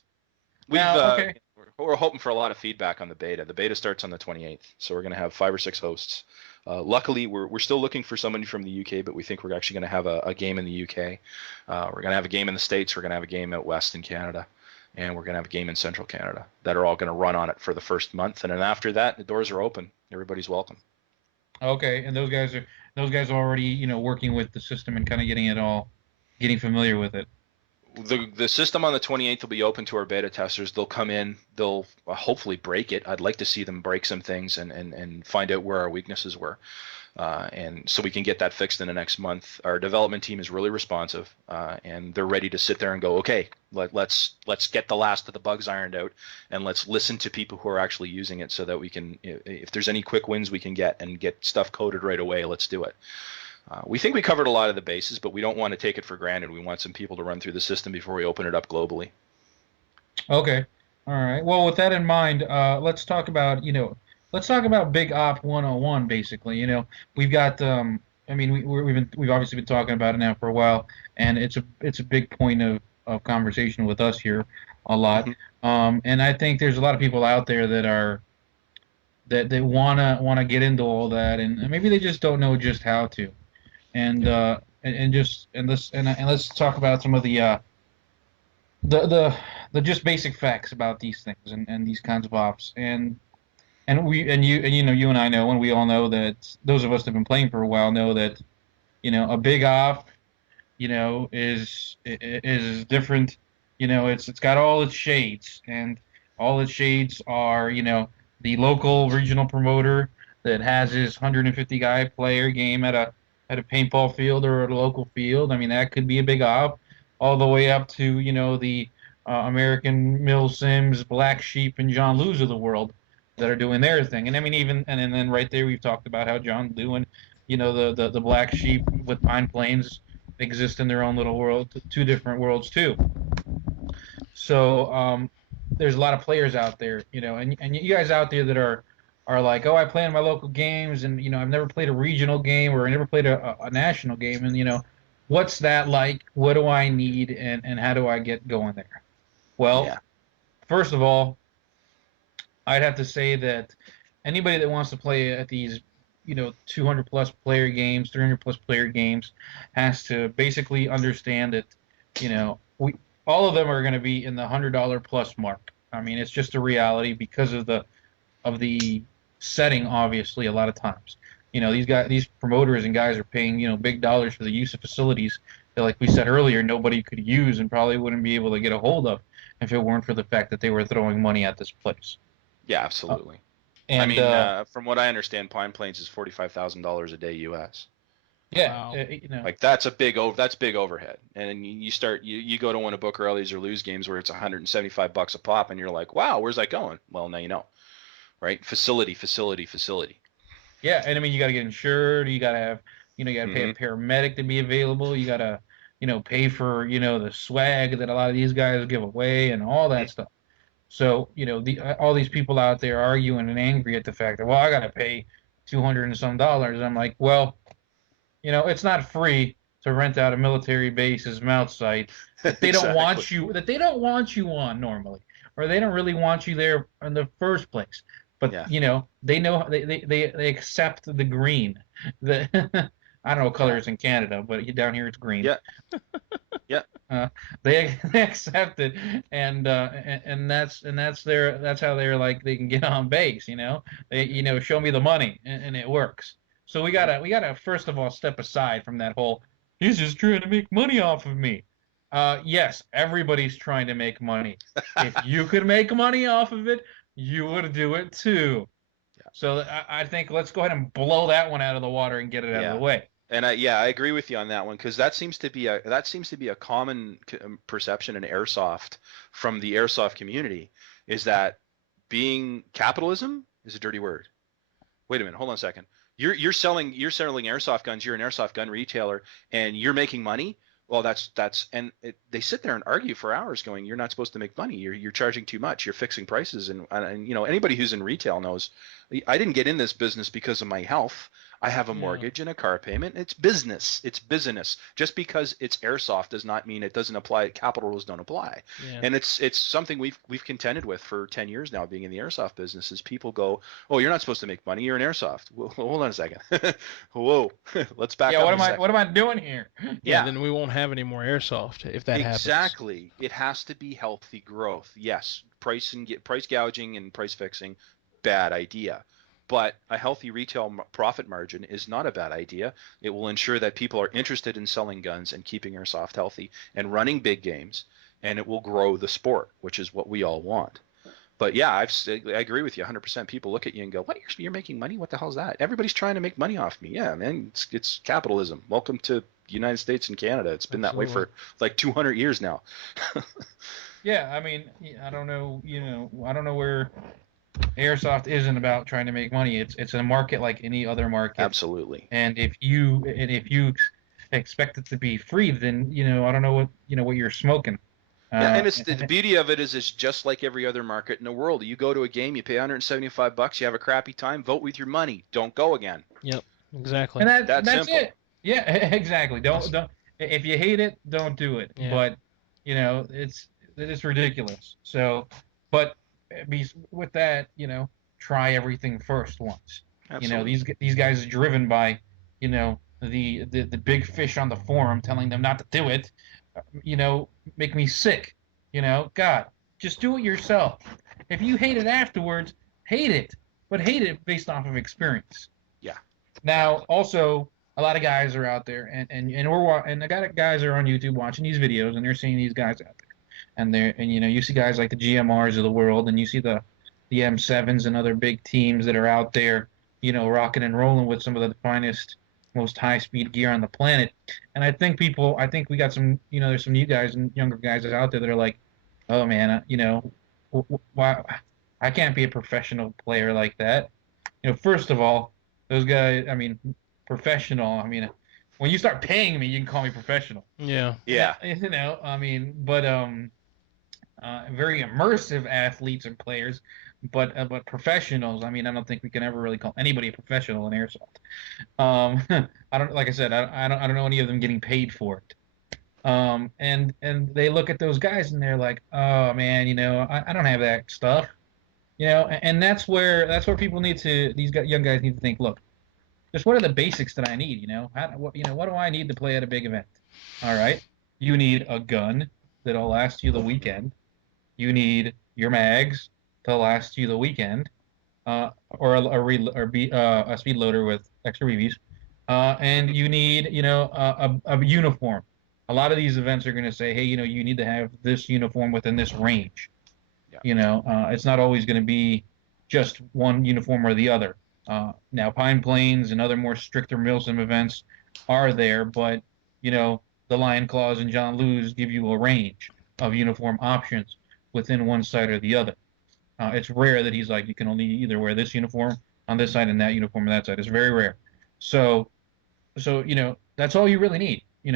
We've, Okay. We're hoping for a lot of feedback on the beta. The beta starts on the 28th, so we're going to have 5 or 6 hosts. Luckily, we're still looking for somebody from the UK, but we think we're actually going to have a game in the UK. We're going to have a game in the States. We're going to have a game out west in Canada, and we're going to have a game in Central Canada that are all going to run on it for the first month. And then after that, the doors are open. Everybody's welcome. Okay, and those guys are already working with the system and kind of getting familiar with it. The system on the 28th will be open to our beta testers. They'll come in, they'll hopefully break it. I'd like to see them break some things and find out where our weaknesses were. And so we can get that fixed in the next month. Our development team is really responsive, and they're ready to sit there and go, okay, let's get the last of the bugs ironed out, and let's listen to people who are actually using it so that we can, if there's any quick wins we can get and get stuff coded right away, let's do it. We think we covered a lot of the bases, but we don't want to take it for granted. We want some people to run through the system before we open it up globally. Okay. All right. Well, with that in mind, let's talk about, let's talk about Big Op 101 basically. We've got I mean we've obviously been talking about it now for a while, and it's a big point of conversation with us here a lot. Mhm. And I think there's a lot of people out there that they wanna get into all that, and maybe they just don't know just how to. And Yeah. let's talk about some of the the the just basic facts about these things and these kinds of ops. And you and I know, and we all know that those of us that have been playing for a while know that a big op is different. It's got all its shades, and all its shades are the local regional promoter that has his 150 guy player game at a paintball field or at a local field. I mean, that could be a big op, all the way up to the American Mill Sims, Black Sheep, and John Lewis of the world that are doing their thing. And I mean, even and then right there we've talked about how John's doing the Black Sheep with Pine Plains exist in their own little world, two different worlds too. So there's a lot of players out there, and you guys out there that are like, oh, I play in my local games, and I've never played a regional game or I never played a national game, and what's that like? What do I need, and how do I get going there? Well, Yeah. first of all, I'd have to say that anybody that wants to play at these 200 plus player games, 300 plus player games, has to basically understand that we all of them are going to be in the $100 plus mark. I mean, it's just a reality because of the setting. Obviously, a lot of times, these promoters and guys are paying big dollars for the use of facilities that, like we said earlier, nobody could use and probably wouldn't be able to get a hold of if it weren't for the fact that they were throwing money at this place. Yeah, Uh, absolutely. I and mean, from what I understand, Pine Plains is $45,000 a day U.S. Yeah, Wow. Like that's big overhead. And you go to one of Booker Ellie's or Lou's games where it's 175 bucks a pop, and you're like, wow, where's that going? Well, now you know, right? Facility, facility, facility. yeah, and I mean, you got to get insured. You got to have, you got to pay a Hmm. paramedic to be available. You got to, pay for, the swag that a lot of these guys give away and all that stuff. So, all these people out there arguing and angry at the fact that, well, I got to pay 200 and some dollars. I'm like, well, it's not free to rent out a military base's mouth site Exactly. that they don't want you on normally, or they don't really want you there in the first place. But Yeah. they know they accept the green. The I don't know what color Yeah. it's in Canada, but down here it's green. Yeah. Yeah. Uh, they accept it, and that's how they're like they can get on base. They show me the money, and it works. So we gotta first of all step aside from that whole he's just trying to make money off of me. Yes, everybody's trying to make money. If you could make money off of it, you would do it too. So I think let's go ahead and blow that one out of the water and get it out of the Yeah. way. And I agree with you on that one because that seems to be a common perception in airsoft from the airsoft community is that being capitalism is a dirty word. Wait a minute, hold on a second. You're selling airsoft guns. You're an airsoft gun retailer, and you're making money. Well, they sit there and argue for hours, going, "You're not supposed to make money. You're charging too much. You're fixing prices." And anybody who's in retail knows, I didn't get in this business because of my health. I have a Yeah. mortgage and a car payment. It's business. It's business. Just because it's airsoft does not mean it doesn't apply. Capital rules don't apply. Yeah. And it's something we've contended with for 10 years now, being in the airsoft business. Is people go, "Oh, you're not supposed to make money. You're an airsoft." Well, hold on a second. Whoa, let's back Yeah, up what a am I second. what am I doing here? Yeah. Yeah, Then we won't have any more airsoft if that happens. exactly. It has to be healthy growth. Yes, price gouging and price fixing, bad idea. But a healthy retail profit margin is not a bad idea. It will ensure that people are interested in selling guns and keeping airsoft healthy and running big games, and it will grow the sport, which is what we all want. But yeah, I agree with you 100%. People look at you and go, "What? You're making money? What the hell is that?" Everybody's trying to make money off me. Yeah, man, it's capitalism. Welcome to the United States and Canada. It's been that way Absolutely. for like 200 years now. Yeah, I mean, I don't know, I don't know where airsoft isn't about trying to make money. It's a market like any other market, Absolutely. and if you expect it to be free, then I don't know what you're smoking. Yeah, and Uh, it's the beauty of it is it's just like every other market in the world. You go to a game, you pay $175, you have a crappy time, vote with your money. Don't go again. Yep. Exactly. and That that's simple. it. Yeah, exactly. That's, Don't if you hate it, don't do it. yeah. But it's ridiculous. So, but with that, try everything first once. Absolutely. These guys are driven by, the big fish on the forum telling them not to do it. Make me sick. God, just do it yourself. If you hate it afterwards, hate it, but hate it based off of experience. Yeah. Now, also, a lot of guys are out there, and I got guys are on YouTube watching these videos, and they're seeing these guys out there, and you see guys like the GMRs of the world, and you see the M7s and other big teams that are out there, rocking and rolling with some of the finest, most high speed gear on the planet. And I think we got some, there's some new guys and younger guys out there that are like, oh man, why I can't be a professional player like that. First of all, those guys, I mean, professional. I mean, when you start paying me, you can call me professional. Yeah. Yeah. I mean, but very immersive athletes and players, but professionals. I mean, I don't think we can ever really call anybody a professional in airsoft. I don't, like I said, I don't know any of them getting paid for it. And they look at those guys and they're like, oh man, I don't have that stuff. And that's where people need to young guys need to think. Look, just what are the basics that I need? What do I need to play at a big event? All right, you need a gun that'll last you the weekend. You need your mags to last you the weekend, or a speed loader with extra BBs, and you need a uniform. A lot of these events are going to say, hey, you need to have this uniform within this range. Yeah. It's not always going to be just one uniform or the other. Now, Pine Plains and other more stricter Milsim events are there, but the Lion Claws and John Lewis give you a range of uniform options within one side or the other. It's rare that he's like, you can only either wear this uniform on this side and that uniform on that side. It's very rare. So that's all you really need. You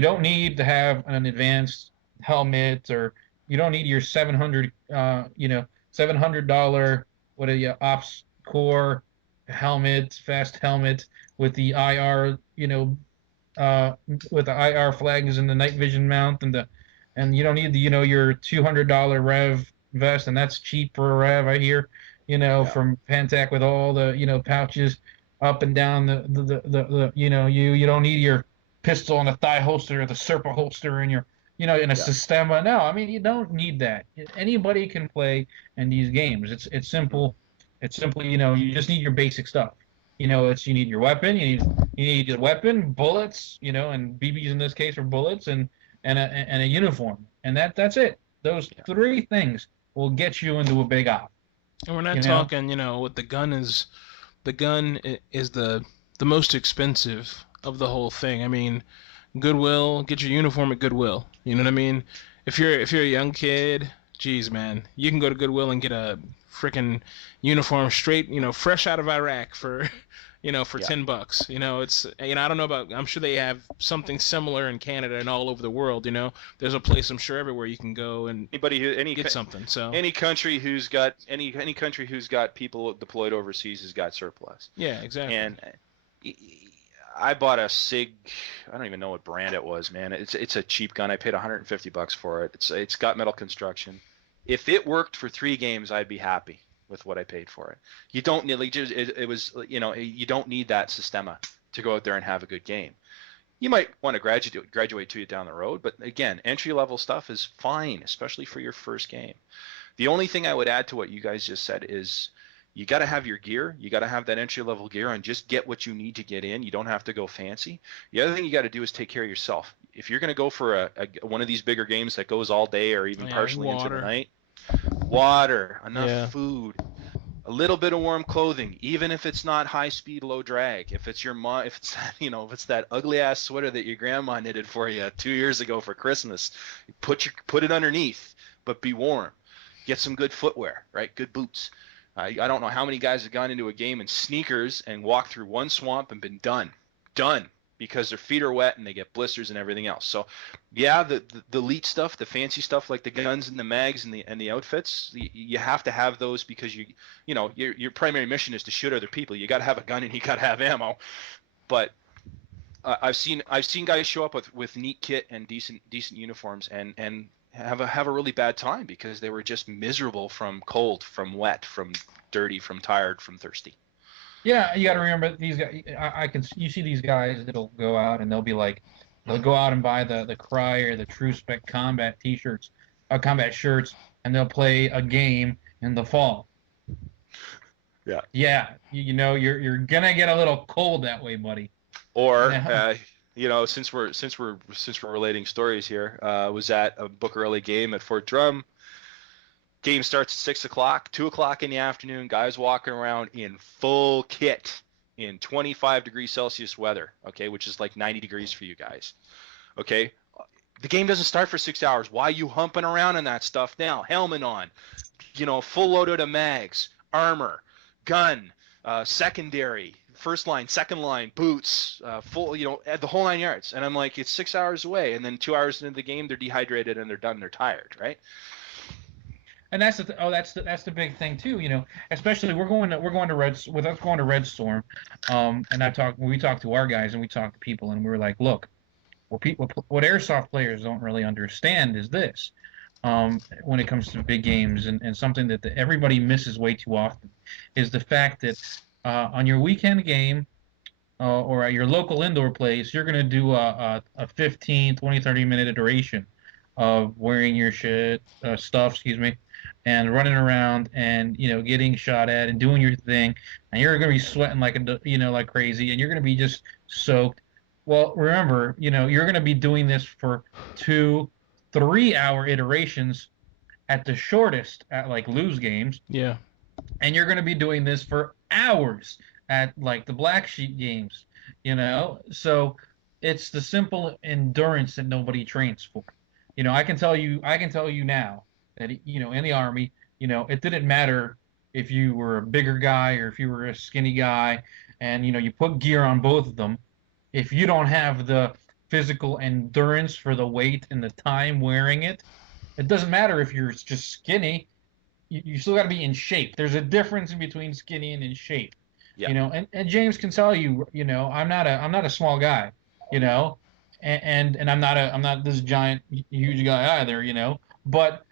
don't need to have an advanced helmet, or you don't need your $700 what are you ops core helmet, fast helmet with the IR, with the IR flags and the night vision mount, and you don't need your $200 Rev vest, and that's cheap for a Rev, I hear, Yeah. from Pantac with all the pouches up and down you don't need your pistol on the thigh holster or the Serpa holster in your in a Yeah. Sistema. No, I mean, you don't need that. Anybody can play in these games. It's simple. It's simply, you just need your basic stuff. You need your weapon. You need your weapon, bullets. And BBs in this case are bullets, and a uniform, and that's it. Those three things will get you into a big op. And we're not talking, what the gun is the most expensive of the whole thing. I mean, Goodwill, get your uniform at Goodwill. You know what I mean? If you're a young kid, geez, man, you can go to Goodwill and get a freaking uniform straight, fresh out of Iraq for, for $10. It's, I don't know about, I'm sure they have something similar in Canada and all over the world. There's a place I'm sure everywhere you can go and get something. So any country who's got people deployed overseas has got surplus. Yeah, exactly. And I bought a SIG. I don't even know what brand it was, man. It's a cheap gun. I paid $150 for it. It's got metal construction. If it worked for 3 games, I'd be happy with what I paid for it. You don't need you don't need that Sistema to go out there and have a good game. You might want to graduate to it down the road, but again, entry level stuff is fine, especially for your first game. The only thing I would add to what you guys just said is, you got to have your gear. You got to have that entry-level gear and just get what you need to get in. You don't have to go fancy. The other thing you got to do is take care of yourself. If you're going to go for one of these bigger games that goes all day or even partially into the night, water, enough food, a little bit of warm clothing, even if it's not high speed, low drag. If it's if it's that ugly ass sweater that your grandma knitted for you 2 years ago for Christmas, put it underneath, but be warm. Get some good footwear, right? Good boots. I don't know how many guys have gone into a game in sneakers and walked through one swamp and been done because their feet are wet and they get blisters and everything else. So, yeah, the elite stuff, the fancy stuff like the guns and the mags and the outfits, you have to have those because your primary mission is to shoot other people. You got to have a gun and you got to have ammo. But I've seen guys show up with neat kit and decent uniforms and have a really bad time because they were just miserable from cold, from wet, from dirty, from tired, from thirsty. Yeah, you got to remember these guys. You see these guys that'll go out and they'll go out and buy the Cry or the True Spec Combat T-shirts, combat shirts, and they'll play a game in the fall. Yeah. Yeah, you're gonna get a little cold that way, buddy. Or since we're relating stories here, was at a book early game at Fort Drum. Game starts at 6 o'clock, 2 o'clock in the afternoon. Guys walking around in full kit in 25 degrees Celsius weather, okay, which is like 90 degrees for you guys, okay. The game doesn't start for 6 hours. Why are you humping around in that stuff now? Helmet on, full loaded of mags, armor, gun, secondary, first line, second line, boots, full, at the whole 9 yards. And I'm like, it's 6 hours away, and then 2 hours into the game, they're dehydrated and they're done. They're tired, right? And that's the big thing too. Especially we're going to Red Storm, and we talked to our guys and we talked to people and we were like, look, what Airsoft players don't really understand is this. When it comes to big games and something that everybody misses way too often is the fact that on your weekend game or at your local indoor place, you're going to do a 15, 20, 30-minute iteration of wearing your stuff, and running around and getting shot at and doing your thing, and you're going to be sweating like crazy, and you're going to be just soaked. Well, remember, you're going to be doing this for 2-3 hour iterations at the shortest at like lose games. Yeah. And you're going to be doing this for hours at like the black sheep games, So it's the simple endurance that nobody trains for. I can tell you now that in the Army, it didn't matter if you were a bigger guy or if you were a skinny guy, and you put gear on both of them. If you don't have the physical endurance for the weight and the time wearing it, it doesn't matter if you're just skinny. You still got to be in shape. There's a difference in between skinny and in shape. Yeah. And James can tell you, I'm not a small guy, and I'm not this giant huge guy either, but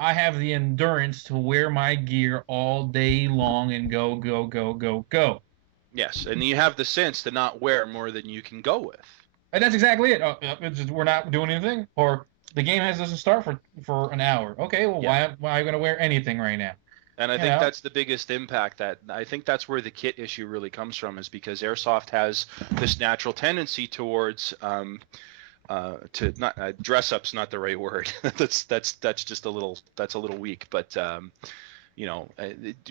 I have the endurance to wear my gear all day long and go, go, go, go, go. Yes, and you have the sense to not wear more than you can go with. And that's exactly it. It's just, we're not doing anything, or the game doesn't start for an hour. Okay, well, why am I going to wear anything right now? And I think that's the biggest impact. I think that's where the kit issue really comes from, is because Airsoft has this natural tendency towards to not dress up's not the right word. that's just a little weak, but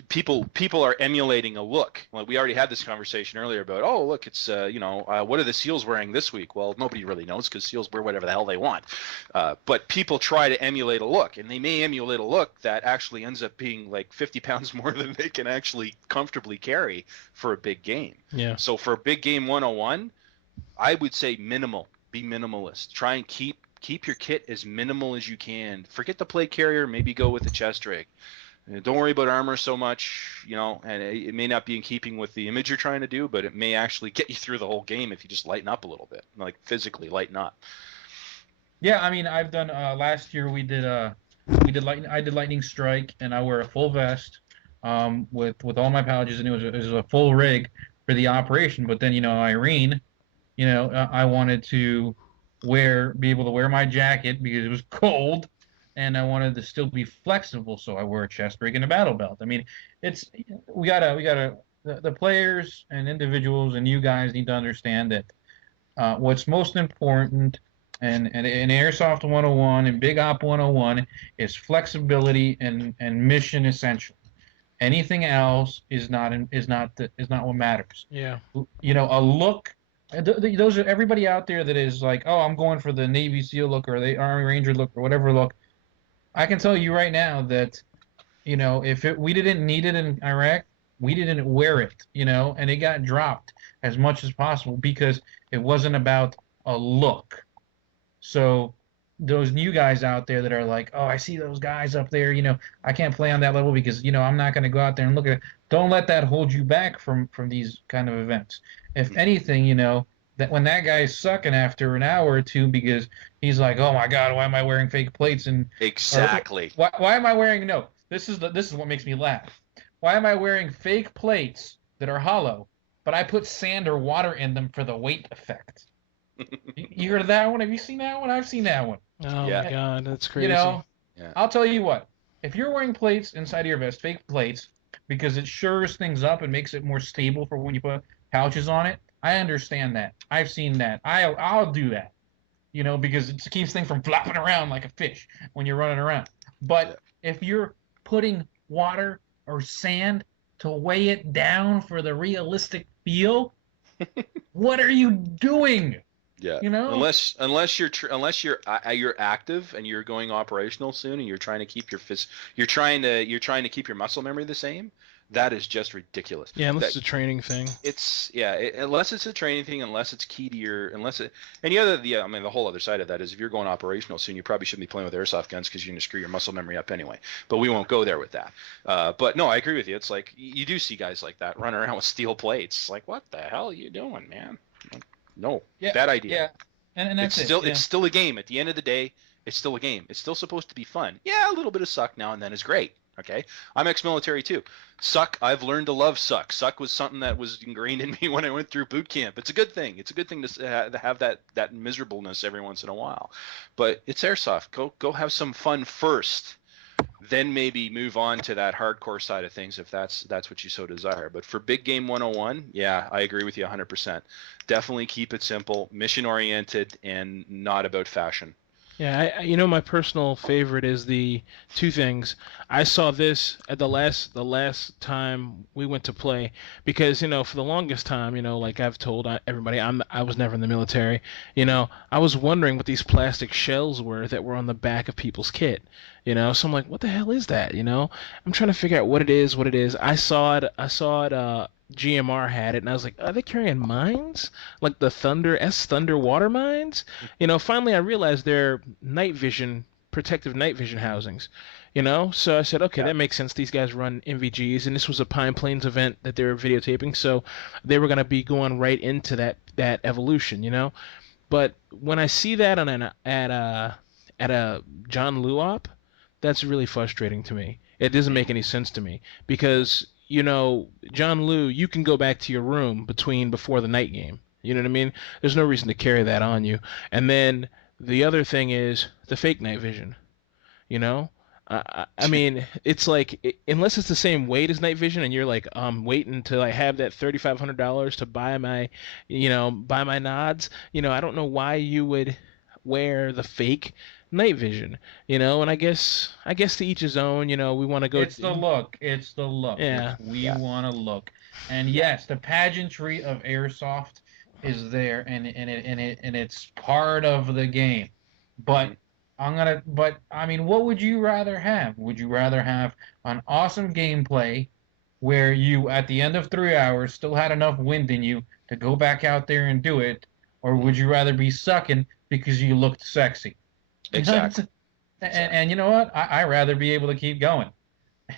people are emulating a look. Like we already had this conversation earlier about, oh look, it's what are the SEALs wearing this week? Well, nobody really knows because SEALs wear whatever the hell they want. But people try to emulate a look, and they may emulate a look that actually ends up being like 50 pounds more than they can actually comfortably carry for a big game. Yeah. So for a big game 101, I would say minimal. Be minimalist. Try and keep your kit as minimal as you can. Forget the plate carrier. Maybe go with the chest rig. Don't worry about armor so much, and it may not be in keeping with the image you're trying to do, but it may actually get you through the whole game if you just lighten up a little bit, like physically lighten up. Yeah, I mean, I've done last year I did lightning strike, and I wear a full vest with all my pouches, and it was a full rig for the operation. But then Irene, I wanted to be able to wear my jacket because it was cold, and I wanted to still be flexible, so I wear a chest rig and a battle belt. I mean, we gotta the players and individuals and you guys need to understand that what's most important and in Airsoft 101 and Big Op 101 is flexibility and mission essential. Anything else is not what matters. Yeah. A look. Those are everybody out there that is like, oh, I'm going for the Navy SEAL look or the Army Ranger look or whatever look. I can tell you right now that, if we didn't need it in Iraq, we didn't wear it, and it got dropped as much as possible because It wasn't about a look. So those new guys out there that are like, oh, I see those guys up there, I can't play on that level because, I'm not going to go out there and look at it. Don't let that hold you back from these kind of events. If anything, that when that guy's sucking after an hour or two because he's like, oh my God, why am I wearing fake plates or Exactly. why am I wearing no? This is what makes me laugh. Why am I wearing fake plates that are hollow, but I put sand or water in them for the weight effect? You heard of that one? Have you seen that one? I've seen that one. Oh Yeah. my God, that's You crazy. know, Yeah. I'll tell you what. If you're wearing plates inside of your vest, fake plates, because it shores things up and makes it more stable for when you put pouches on it, I understand that. I've seen that. I'll do that. Because it keeps things from flopping around like a fish when you're running around. But if you're putting water or sand to weigh it down for the realistic feel, what are you doing? Yeah. You know? Unless you're active and you're going operational soon and you're trying to keep you're trying to keep your muscle memory the same, that is just ridiculous. Yeah, unless it's a training thing. Unless it's a training thing, unless it's key to your and the whole other side of that is if you're going operational soon, you probably shouldn't be playing with airsoft guns because you're going to screw your muscle memory up anyway. But we won't go there with that. But no, I agree with you. It's like you do see guys like that running around with steel plates. It's like, what the hell are you doing, man? No, bad idea. Yeah, and that's It's still a game. At the end of the day, it's still a game. It's still supposed to be fun. Yeah, a little bit of suck now and then is great. Okay, I'm ex-military too. Suck, I've learned to love suck. Suck was something that was ingrained in me when I went through boot camp. It's a good thing. It's a good thing to have that miserableness every once in a while. But it's airsoft. Go have some fun first. Then maybe move on to that hardcore side of things if that's what you so desire. But for Big Game 101, yeah, I agree with you 100%. Definitely keep it simple, mission oriented, and not about fashion. Yeah, my personal favorite is the two things. I saw this at the last time we went to play because for the longest time, like I've told everybody, I was never in the military. I was wondering what these plastic shells were that were on the back of people's kit. So I'm like, what the hell is that? I'm trying to figure out what it is. I saw it. GMR had it, and I was like, are they carrying mines? Like the Thunder water mines? Finally I realized they're protective night vision housings. So I said, okay, that makes sense. These guys run MVGs, and this was a Pine Plains event that they were videotaping, so they were going to be going right into that evolution. But when I see that at a John Luop, that's really frustrating to me. It doesn't make any sense to me because John Liu, you can go back to your room before the night game. You know what I mean? There's no reason to carry that on you. And then the other thing is the fake night vision. I mean, it's like unless it's the same weight as night vision, and you're like, waiting till I have that $3,500 to buy my nods. I don't know why you would wear the fake night vision, and I guess to each his own. We want to go. It's the look. Yeah. We want to look. And yes, the pageantry of airsoft is there, and it's part of the game. But I mean, what would you rather have? Would you rather have an awesome gameplay where you, at the end of 3 hours, still had enough wind in you to go back out there and do it, or would you rather be sucking because you looked sexy? Exactly. And you know what? I rather be able to keep going.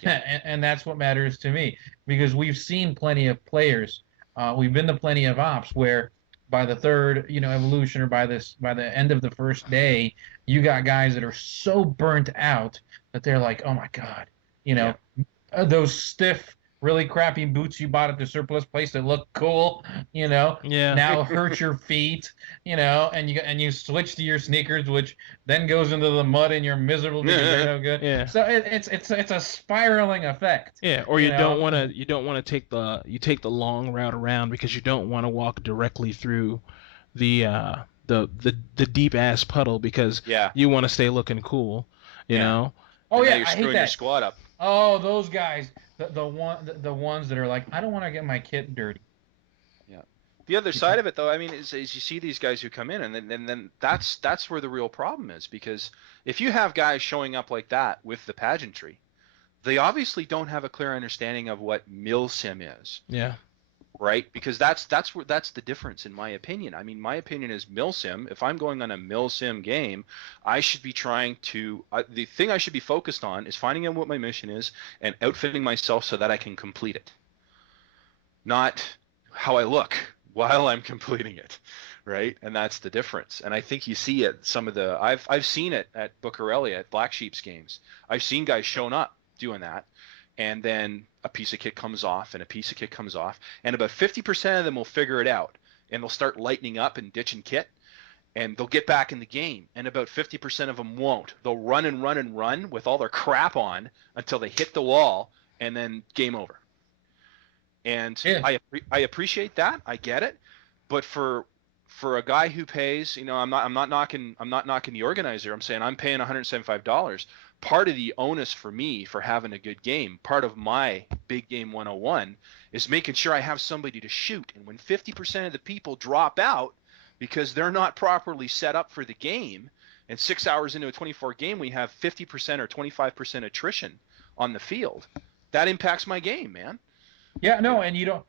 Yeah. And that's what matters to me because we've seen plenty of players. We've been to plenty of ops where by the third, evolution or by the end of the first day, you got guys that are so burnt out that they're like, oh my God, those stiff, really crappy boots you bought at the surplus place that look cool, Yeah. now hurt your feet, and you switch to your sneakers, which then goes into the mud and you're miserable because they're no good. Yeah. So it's a spiraling effect. Yeah, or you don't want to take the long route around because you don't want to walk directly through the deep ass puddle because you want to stay looking cool, you know. Oh yeah, you're I screwing hate that. your squad up. Oh, those guys, the ones that are like, I don't want to get my kit dirty. Yeah. The other side of it, though, I mean, is you see these guys who come in, and then that's where the real problem is because if you have guys showing up like that with the pageantry, they obviously don't have a clear understanding of what milsim is. Yeah. right? Because that's the difference in my opinion. I mean, my opinion is milsim. If I'm going on a milsim game, I should be trying to the thing I should be focused on is finding out what my mission is and outfitting myself so that I can complete it, not how I look while I'm completing it, right? And that's the difference. And I think you see it. Some of the I've seen it at Bucareli at Black Sheep's games. I've seen guys showing up doing that, and then a piece of kit comes off and a piece of kit comes off, and about 50% of them will figure it out and they'll start lightening up and ditching kit and they'll get back in the game, and about 50% of them won't. They'll run and run and run with all their crap on until they hit the wall, and then game over. And Yeah. I appreciate that. I get it. But for a guy who pays, I'm not knocking the organizer. I'm saying I'm paying $175. Part of the onus for me for having a good game, part of my big game 101 is making sure I have somebody to shoot. And when 50% of the people drop out because they're not properly set up for the game, and 6 hours into a 24 game we have 50% or 25% attrition on the field, that impacts my game, man. Yeah, no, and you don't.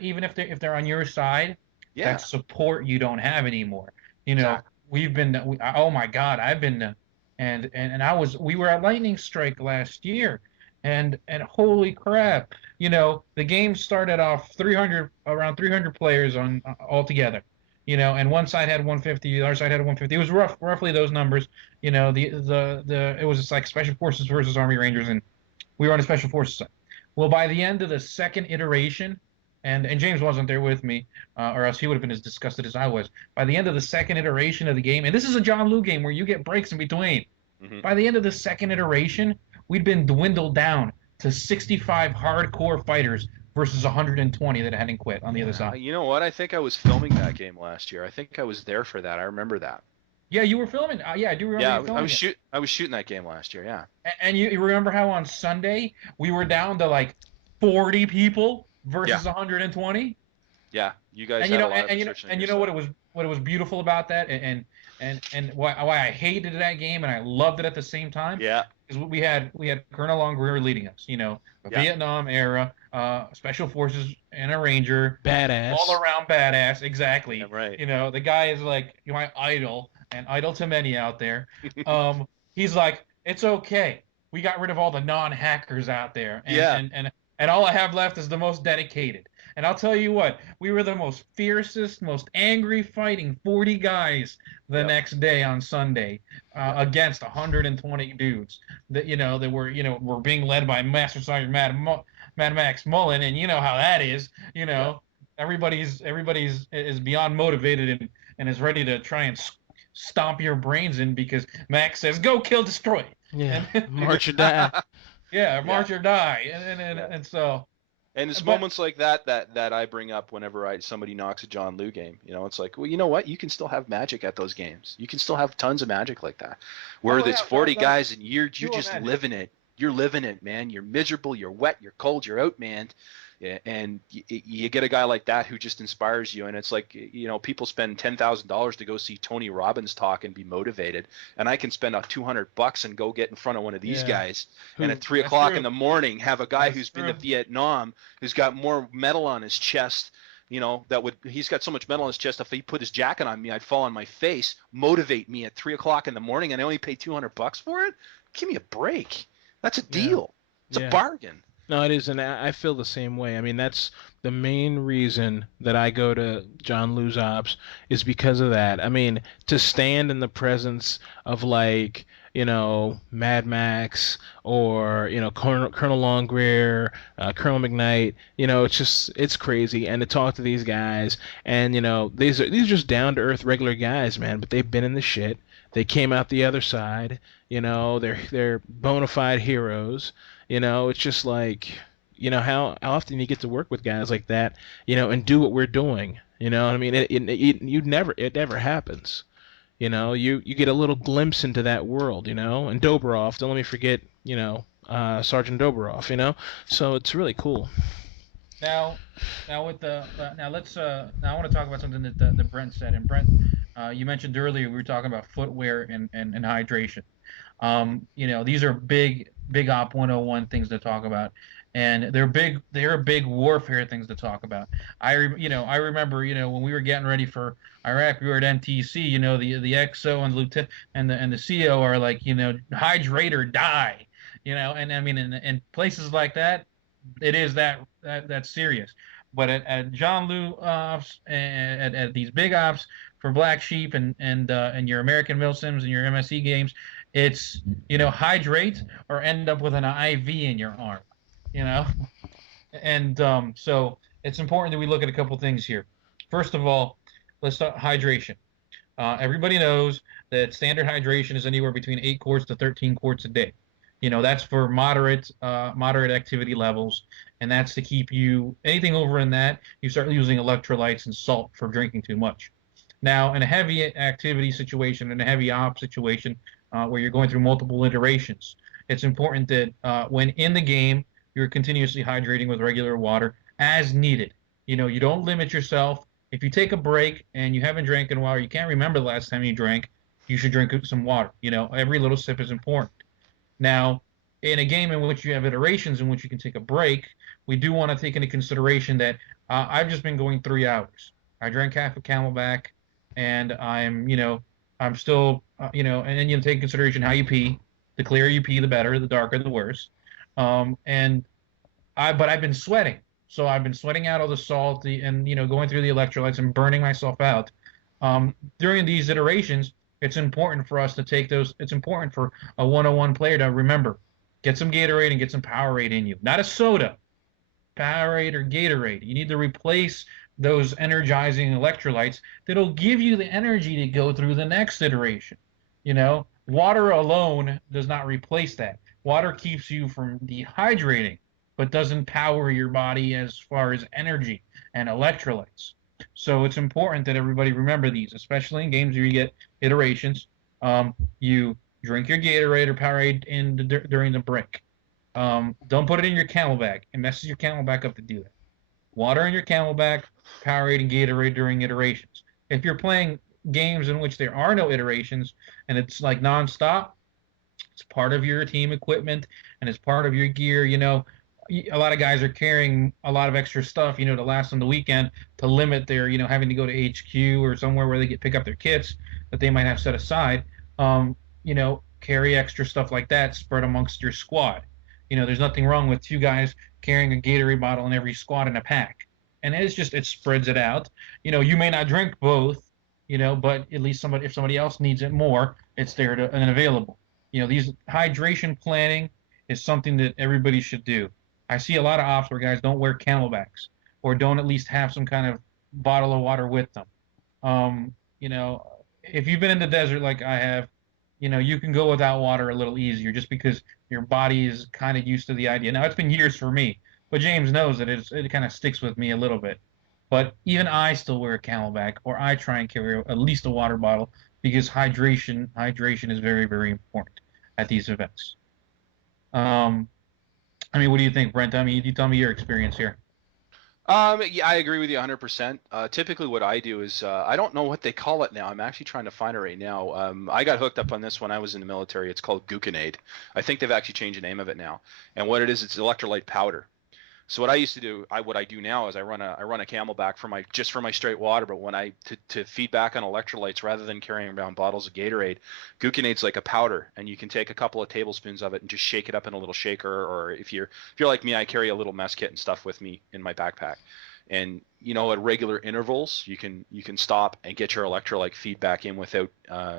Even if they're on your side, Yeah, that support you don't have anymore. exactly. We've been. Oh my God, I've been, and we were at Lightning Strike last year, and holy crap, the game started off around 300 players on altogether, and one side had 150, the other side had 150. It was roughly those numbers. It was just like Special Forces versus Army Rangers, and we were on the Special Forces side. Well, by the end of the second iteration, and James wasn't there with me, or else he would have been as disgusted as I was. By the end of the second iteration of the game, and this is a John Liu game where you get breaks in between. Hmm. By the end of the second iteration, we'd been dwindled down to 65 hardcore fighters versus 120 that hadn't quit on the other side. You know what? I think I was filming that game last year. I think I was there for that. I remember that. Yeah, you were filming. Yeah, I do remember Yeah, you filming it. I was shooting that game last year. Yeah. And you remember how on Sunday we were down to like 40 people versus 120? Yeah, you guys And had a lot of restriction on and your you know side. what was beautiful about that, and why I hated that game and I loved it at the same time, Yeah, is we had Colonel Longrear leading us, a Yeah. Vietnam era special forces and a ranger, Badass. all around badass, exactly. yeah, right. The guy is like my idol and idol to many out there. He's like, it's okay, we got rid of all the non-hackers out there, Yeah. and all I have left is the most dedicated. And I'll tell you what, we were the most fiercest, most angry fighting 40 guys the Yep. next day on Sunday against 120 dudes that were being led by Master Sergeant Mad Max Mullen, and you know how that is. Everybody's is beyond motivated and is ready to try and stomp your brains in because Max says, "Go, kill, destroy." Yeah, And, march or die. yeah, march Yeah. or die, Yeah. and so. And it's But moments like that I bring up whenever somebody knocks a John Liu game. It's like, well, you know what? You can still have magic at those games. You can still have tons of magic like that. Where Oh, there's yeah, 40 no, guys and you're pure just magic. living it. You're living it, man. You're miserable. You're wet. You're cold. You're outmanned. Yeah, and you get a guy like that who just inspires you. And it's like, people spend $10,000 to go see Tony Robbins talk and be motivated. And I can spend $200 and go get in front of one of these Yeah. guys. Who- And at 3 That's o'clock true. in the morning, have a guy That's who's been to true. Vietnam, who's got more metal on his chest. He's got so much metal on his chest. If he put his jacket on me, I'd fall on my face. Motivate me at 3 o'clock in the morning, and I only pay $200 for it. Give me a break. That's a deal. It's Yeah. a bargain. No, it is, and I feel the same way. I mean, that's the main reason that I go to John Liu's Ops is because of that. I mean, to stand in the presence of Mad Max or Colonel Longrear, Colonel McKnight, it's crazy. And to talk to these guys, and these are just down to earth regular guys, man. But they've been in the shit. They came out the other side. They're bona fide heroes. It's just like, how often you get to work with guys like that, and do what we're doing. What I mean? It never happens. You get a little glimpse into that world, and Dobrov, don't let me forget, Sergeant Dobrov, so it's really cool. Now with now let's now I want to talk about something that the Brent said. And Brent, you mentioned earlier we were talking about footwear and hydration. These are big op 101 things to talk about. and they're big warfare things to talk about. I remember, when we were getting ready for Iraq, we were at NTC. The XO and lieutenant and the CO are like, hydrate or die. And I mean, in places like that, it is that's serious. But at John Lou ops, at these big ops for Black Sheep and your American Milsims and your MSE games, it's, hydrate or end up with an IV in your arm, you know. And so it's important that we look at a couple things here. First of all, let's start hydration. Everybody knows that standard hydration is anywhere between 8 quarts to 13 quarts a day. That's for moderate activity levels, and that's to keep you anything over in that you start using electrolytes and salt for drinking too much. Now, in a heavy activity situation, in a heavy op situation, where you're going through multiple iterations, it's important that when in the game, you're continuously hydrating with regular water as needed. You don't limit yourself. If you take a break and you haven't drank in a while, or you can't remember the last time you drank, you should drink some water. Every little sip is important. Now, in a game in which you have iterations in which you can take a break, we do want to take into consideration that I've just been going 3 hours. I drank half a Camelback, and I'm still, and then you take into consideration how you pee. The clearer you pee, the better. The darker, the worse. And but I've been sweating. So I've been sweating out all the salt, and going through the electrolytes and burning myself out. During these iterations, it's important for us to take those. It's important for a 101 player to remember, get some Gatorade and get some Powerade in you. Not a soda, Powerade or Gatorade. You need to replace those energizing electrolytes that'll give you the energy to go through the next iteration. Water alone does not replace that. Water keeps you from dehydrating, but doesn't power your body as far as energy and electrolytes. So it's important that everybody remember these, especially in games where you get iterations. You drink your Gatorade or Powerade during the break. Don't put it in your Camelback. It messes your Camelback up to do that. Water in your Camelback, Powerade and Gatorade during iterations. If you're playing games in which there are no iterations and it's like nonstop, it's part of your team equipment and it's part of your gear. A lot of guys are carrying a lot of extra stuff, to last on the weekend to limit their, having to go to HQ or somewhere where they pick up their kits that they might have set aside. Carry extra stuff like that spread amongst your squad. There's nothing wrong with two guys carrying a Gatorade bottle in every squad in a pack. And it spreads it out. You may not drink both, but at least if somebody else needs it more, it's there and available. These hydration planning is something that everybody should do. I see a lot of ops where guys don't wear Camelbacks or don't at least have some kind of bottle of water with them. If you've been in the desert like I have, you can go without water a little easier just because your body is kind of used to the idea. Now, it's been years for me, but James knows that it kind of sticks with me a little bit. But even I still wear a Camelback, or I try and carry at least a water bottle because hydration is very, very important at these events. What do you think, Brent? You tell me your experience here. Yeah, I agree with you 100%. Typically what I do is, I don't know what they call it now. I'm actually trying to find it right now. I got hooked up on this when I was in the military. It's called Gluconade. I think they've actually changed the name of it now. And what it is, it's electrolyte powder. So what I used to do, what I do now is I run a Camelback for my straight water. But when to feed back on electrolytes rather than carrying around bottles of Gatorade, Gluconade's like a powder, and you can take a couple of tablespoons of it and just shake it up in a little shaker. Or if you're like me, I carry a little mess kit and stuff with me in my backpack. And at regular intervals, you can stop and get your electrolyte feedback in without,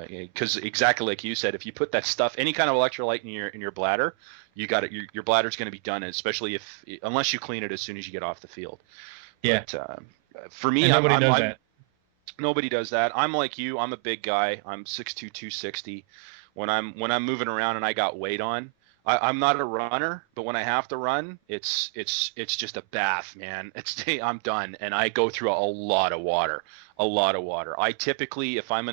because exactly like you said, if you put that stuff, any kind of electrolyte in your bladder, you got it. Your bladder's going to be done, especially unless you clean it as soon as you get off the field. Yeah. But for me, nobody does that. Nobody does that. I'm like you. I'm a big guy. I'm 6'2", 260. When I'm moving around and I got weight on, I'm not a runner, but when I have to run, it's just a bath, man. I'm done, and I go through a lot of water. I typically, if I'm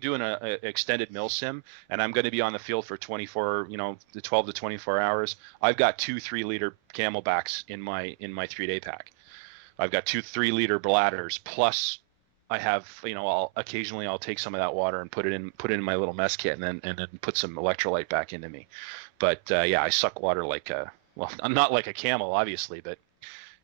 doing a extended mil sim and I'm going to be on the field for 24, the 12 to 24 hours, I've got 2 3-liter Camelbacks in my 3-day pack. I've got 2 3-liter bladders, plus I have, I'll occasionally take some of that water and put it in my little mess kit and then put some electrolyte back into me. But yeah, I suck water like a well, not like a camel, obviously, but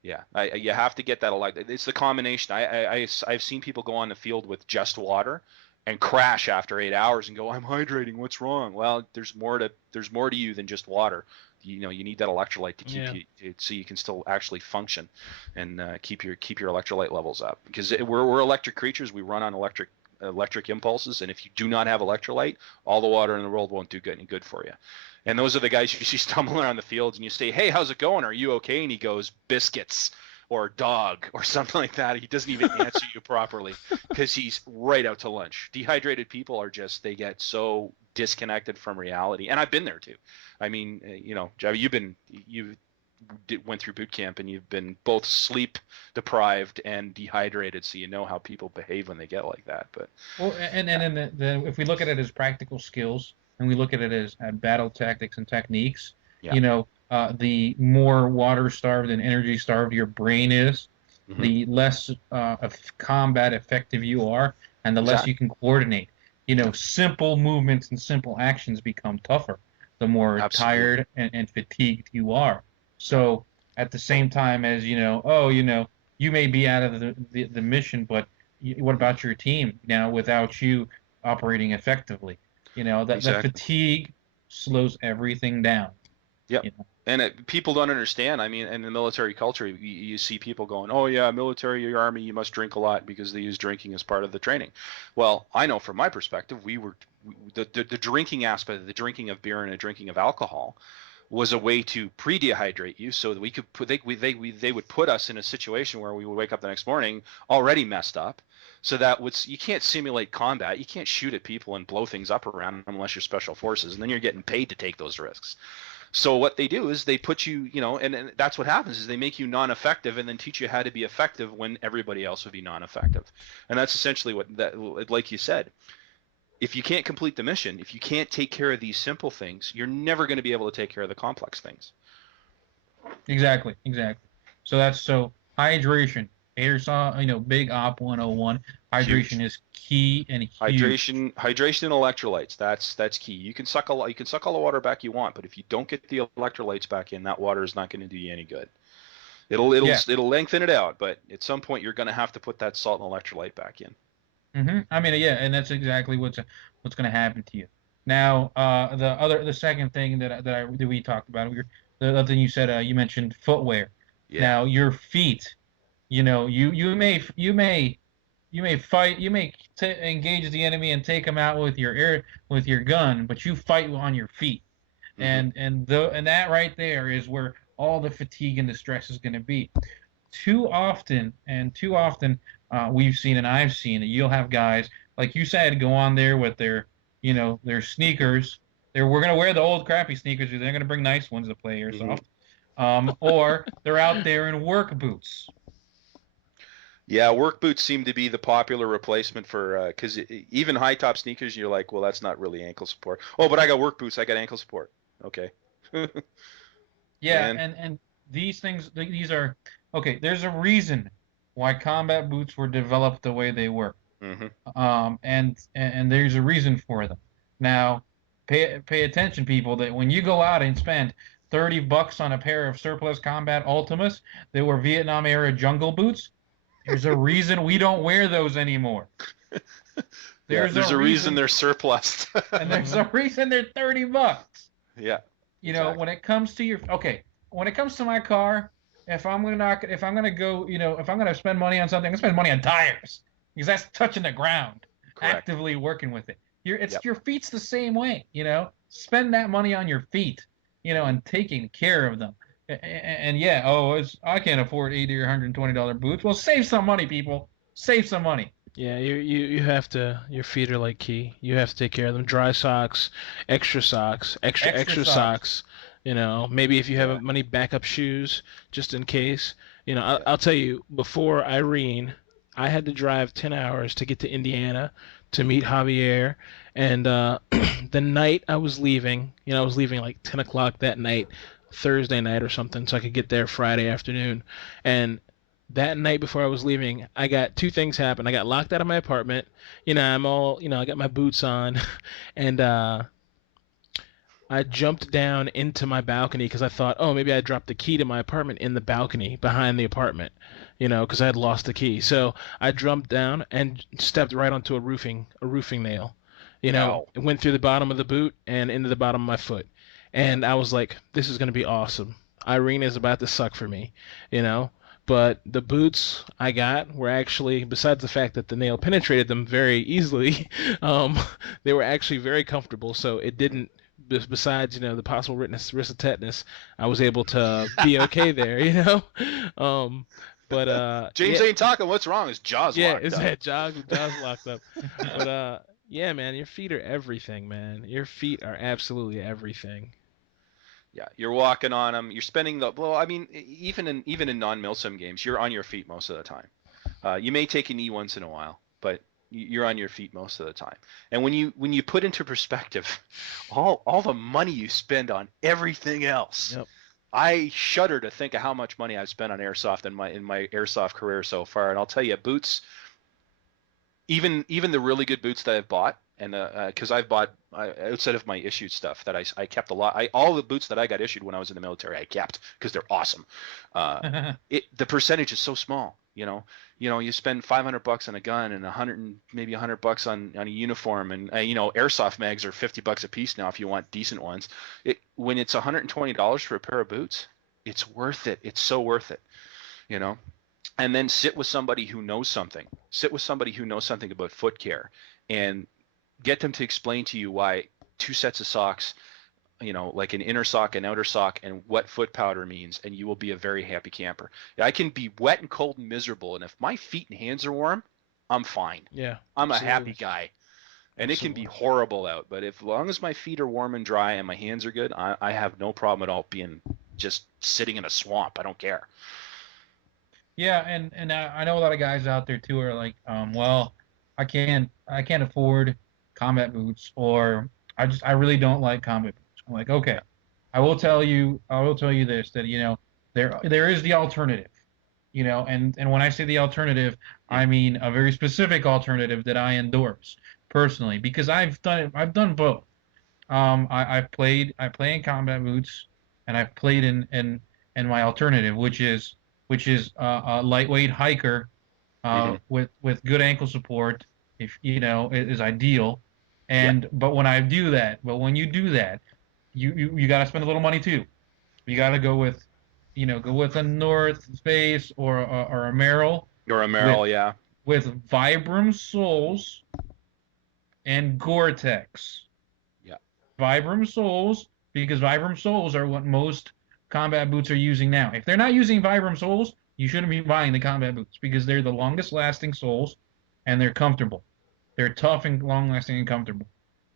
yeah, you have to get that electrolyte. It's the combination. I've seen people go on the field with just water and crash after 8 hours and go, I'm hydrating. What's wrong? Well, there's more to you than just water. You need that electrolyte to keep Yeah. you so you can still actually function and keep your electrolyte levels up. Because we're electric creatures. We run on electric impulses, and if you do not have electrolyte, all the water in the world won't do any good for you. And those are the guys you see stumbling around the fields, and you say, "Hey, how's it going? Are you okay?" And he goes, "Biscuits." Or dog, or something like that. He doesn't even answer you properly because he's right out to lunch. Dehydrated people are they get so disconnected from reality. And I've been there too. I mean, Javi, you went through boot camp and you've been both sleep deprived and dehydrated, so you know how people behave when they get like that. But Well, and if we look at it as practical skills and we look at it as battle tactics and techniques, yeah, the more water starved and energy starved your brain is, mm-hmm. the less of combat effective you are, and the less Exactly. you can coordinate. Simple movements and simple actions become tougher the more Absolutely. tired and fatigued you are. So at the same time as you may be out of the mission, but what about your team now without you operating effectively? That Exactly. fatigue slows everything down. Yep. You know? And people don't understand. I mean, in the military culture, you see people going, "Oh yeah, military, army, you must drink a lot because they use drinking as part of the training." Well, I know from my perspective, the drinking aspect, the drinking of beer and the drinking of alcohol, was a way to pre-dehydrate you, so that we could put they would put us in a situation where we would wake up the next morning already messed up. So that you can't simulate combat. You can't shoot at people and blow things up around them unless you're special forces, and then you're getting paid to take those risks. So what they do is they put you, and that's what happens is they make you non-effective and then teach you how to be effective when everybody else would be non-effective. And that's essentially like you said, if you can't complete the mission, if you can't take care of these simple things, you're never going to be able to take care of the complex things. Exactly. So hydration. Airsoft, big op 101. Huge. Hydration is key and huge. Hydration and electrolytes. That's key. You can suck all the water back you want, but if you don't get the electrolytes back in, that water is not going to do you any good. It'll lengthen it out, but at some point you're going to have to put that salt and electrolyte back in. I mean, yeah, and that's exactly what's going to happen to you. Now, the second thing that we talked about, the other thing you said, you mentioned footwear. Yeah. Now, your feet, you may fight, engage the enemy and take them out with your gun, but you fight on your feet, Mm-hmm. and that right there is where all the fatigue and the stress is going to be. Too often, we've seen and I've seen that you'll have guys like you said go on there with their sneakers. We're gonna wear the old crappy sneakers. They're gonna bring nice ones to play airsoft, or they're out there in work boots. Yeah, work boots seem to be the popular replacement for because even high top sneakers, you're like, well, that's not really ankle support. Oh, but I got work boots. I got ankle support. Okay. Yeah, Man. and these are okay. There's a reason why combat boots were developed the way they were. Mm-hmm. And there's a reason for them. Now, pay attention, people, that when you go out and spend $30 on a pair of surplus combat Ultimas that were Vietnam era jungle boots, there's a reason we don't wear those anymore. There's a reason they're surplus. And there's a reason they're $30. Yeah. Exactly. When it comes to my car, if I'm gonna spend money on something, I'm gonna spend money on tires because that's touching the ground, Correct. actively working with it. Your feet's the same way, Spend that money on your feet, and taking care of them. And yeah, I can't afford $80 or $120 boots. Well, save some money, people. Save some money. Yeah, you have to. Your feet are like key. You have to take care of them. Dry socks, extra socks, extra socks. Maybe if you have money, backup shoes just in case. I'll tell you. Before Irene, I had to drive 10 hours to get to Indiana to meet Javier, and the night I was leaving, I was leaving like 10 o'clock that night, Thursday night or something, so I could get there Friday afternoon, and that night before I was leaving, I got two things happen. I got locked out of my apartment. I'm all, I got my boots on, and I jumped down into my balcony because I thought, oh, maybe I dropped the key to my apartment in the balcony behind the apartment, because I had lost the key. So I jumped down and stepped right onto a roofing nail. No. It went through the bottom of the boot and into the bottom of my foot. And I was like, this is going to be awesome. Irene is about to suck for me, you know? But the boots I got were actually, besides the fact that the nail penetrated them very easily, um, they were actually very comfortable. So it didn't, besides, the possible risk of tetanus, I was able to be okay there. Um, but James yeah, ain't talking. What's wrong? His jaw's yeah, locked it's up. that jaw's locked up. But yeah, man, your feet are everything, man. Your feet are absolutely everything. Yeah, you're walking on them. You're spending the well. I mean, even in non-milsim games, you're on your feet most of the time. You may take a knee once in a while, but you're on your feet most of the time. And when you put into perspective all the money you spend on everything else, Yep. I shudder to think of how much money I've spent on airsoft in my airsoft career so far. And I'll tell you, boots, even the really good boots that I've bought, and because I've bought outside of my issued stuff that I kept a lot. All the boots that I got issued when I was in the military, I kept because they're awesome. The percentage is so small. You spend $500 on a gun and maybe $100 on a uniform, and airsoft mags are $50 a piece now if you want decent ones. When it's $120 for a pair of boots, it's worth it. It's so worth it. You know and then sit with somebody who knows something. Sit with somebody who knows something about foot care, and get them to explain to you why two sets of socks, like an inner sock and outer sock, and what foot powder means, and you will be a very happy camper. I can be wet and cold and miserable, and if my feet and hands are warm, I'm fine. Yeah. I'm a Absolutely. happy guy. And it can be Absolutely. horrible out, but as long as my feet are warm and dry and my hands are good, I have no problem at all being just sitting in a swamp. I don't care. Yeah, and I know a lot of guys out there too are like, well, I can't afford combat boots, or I really don't like combat boots. I'm like, okay, I will tell you this, that there is the alternative, and when I say the alternative, Yeah. I mean a very specific alternative that I endorse personally, because I've done it. I've done both. I play in combat boots, and I've played in my alternative, which is a lightweight hiker, Hmm. with good ankle support, if is ideal. Yeah. But when you do that, you got to spend a little money too. You got to go with a North Face, or a Merrill, Or a with Merrill, yeah. Vibram soles and Gore-Tex. Yeah. Vibram soles, because Vibram soles are what most combat boots are using now. If they're not using Vibram soles, you shouldn't be buying the combat boots, because they're the longest lasting soles, and they're comfortable. They're tough and long lasting and comfortable.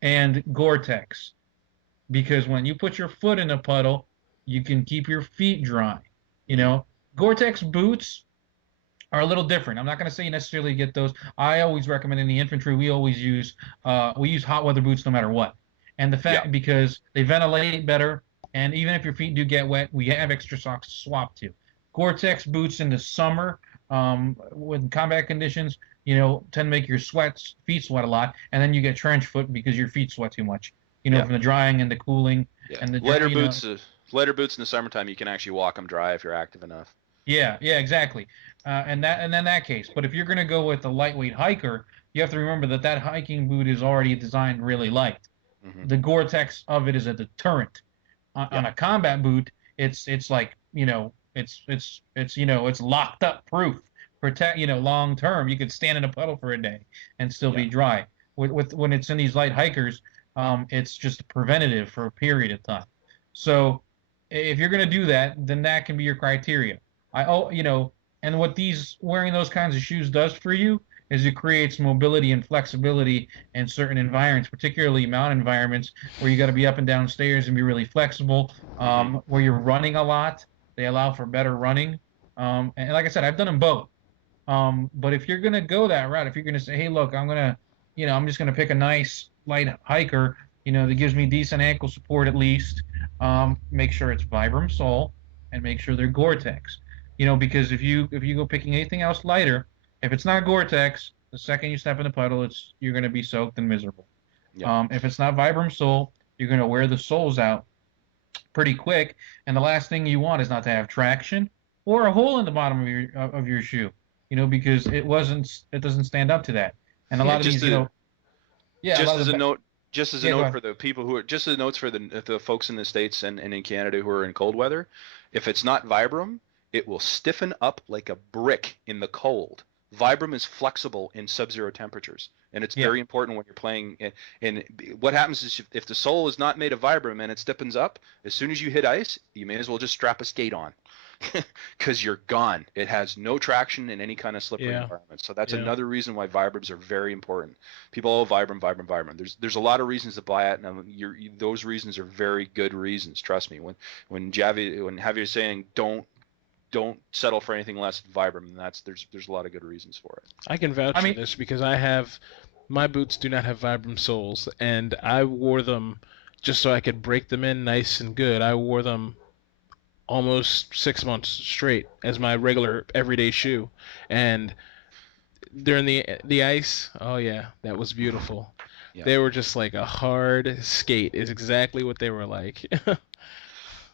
And Gore-Tex, because when you put your foot in a puddle, you can keep your feet dry. You Hmm. know, Gore-Tex boots are a little different. I'm not going to say you necessarily get those. I always recommend, in the infantry, we use hot weather boots no matter what. And the Yeah. fact, because they ventilate better, and even if your feet do get wet, we have extra socks to swap to. Gore-Tex boots in the summer, with combat conditions, tend to make your feet sweat a lot, and then you get trench foot because your feet sweat too much. Yeah. From the drying and the cooling Yeah. and the Lighter you know boots. Lighter boots in the summertime, you can actually walk them dry if you're active enough. Yeah, yeah, exactly. And then that case. But if you're going to go with a lightweight hiker, you have to remember that hiking boot is already designed really light. Hmm. The Gore-Tex of it is a deterrent. Yeah. On a combat boot, it's like, it's locked up proof. Long term. You could stand in a puddle for a day and still Yeah. be dry. With when it's in these light hikers, it's just a preventative for a period of time. So if you're going to do that, then that can be your criteria. And what these wearing those kinds of shoes does for you is it creates mobility and flexibility in certain environments, particularly mountain environments where you got to be up and down stairs and be really flexible. Hmm. Where you're running a lot, they allow for better running. And like I said, I've done them both. But if you're gonna go that route, if you're gonna say, hey, look, I'm just gonna pick a nice light hiker, that gives me decent ankle support at least. Make sure it's Vibram sole, and make sure they're Gore-Tex. Because if you go picking anything else lighter, if it's not Gore-Tex, the second you step in the puddle, you're gonna be soaked and miserable. Yeah. If it's not Vibram sole, you're going to wear the soles out pretty quick, and the last thing you want is not to have traction or a hole in the bottom of your shoe, because it doesn't stand up to that. And a Yeah, lot of these, yeah, a lot just of as a the note, just as a yeah, go note ahead. for the people who are just as notes for the folks in the States and in Canada who are in cold weather, if it's not Vibram, it will stiffen up like a brick in the cold. Vibram is flexible in sub-zero temperatures, and it's Yeah, very important when you're playing. And what happens is if the sole is not made of Vibram and it stiffens up, as soon as you hit ice, you may as well just strap a skate on, because you're gone. It has no traction in any kind of slippery Yeah. environment. So that's Yeah. another reason why Vibrams are very important. People, oh, Vibram. There's a lot of reasons to buy it, and those reasons are very good reasons. Trust me. When Javier's saying don't settle for anything less than Vibram, and there's a lot of good reasons for it. I can vouch I for mean, this because my boots do not have Vibram soles, and I wore them just so I could break them in nice and good. I wore them almost 6 months straight as my regular everyday shoe, and during the ice, oh yeah, that was beautiful. Yeah. They were just like a hard skate. Is exactly what they were like.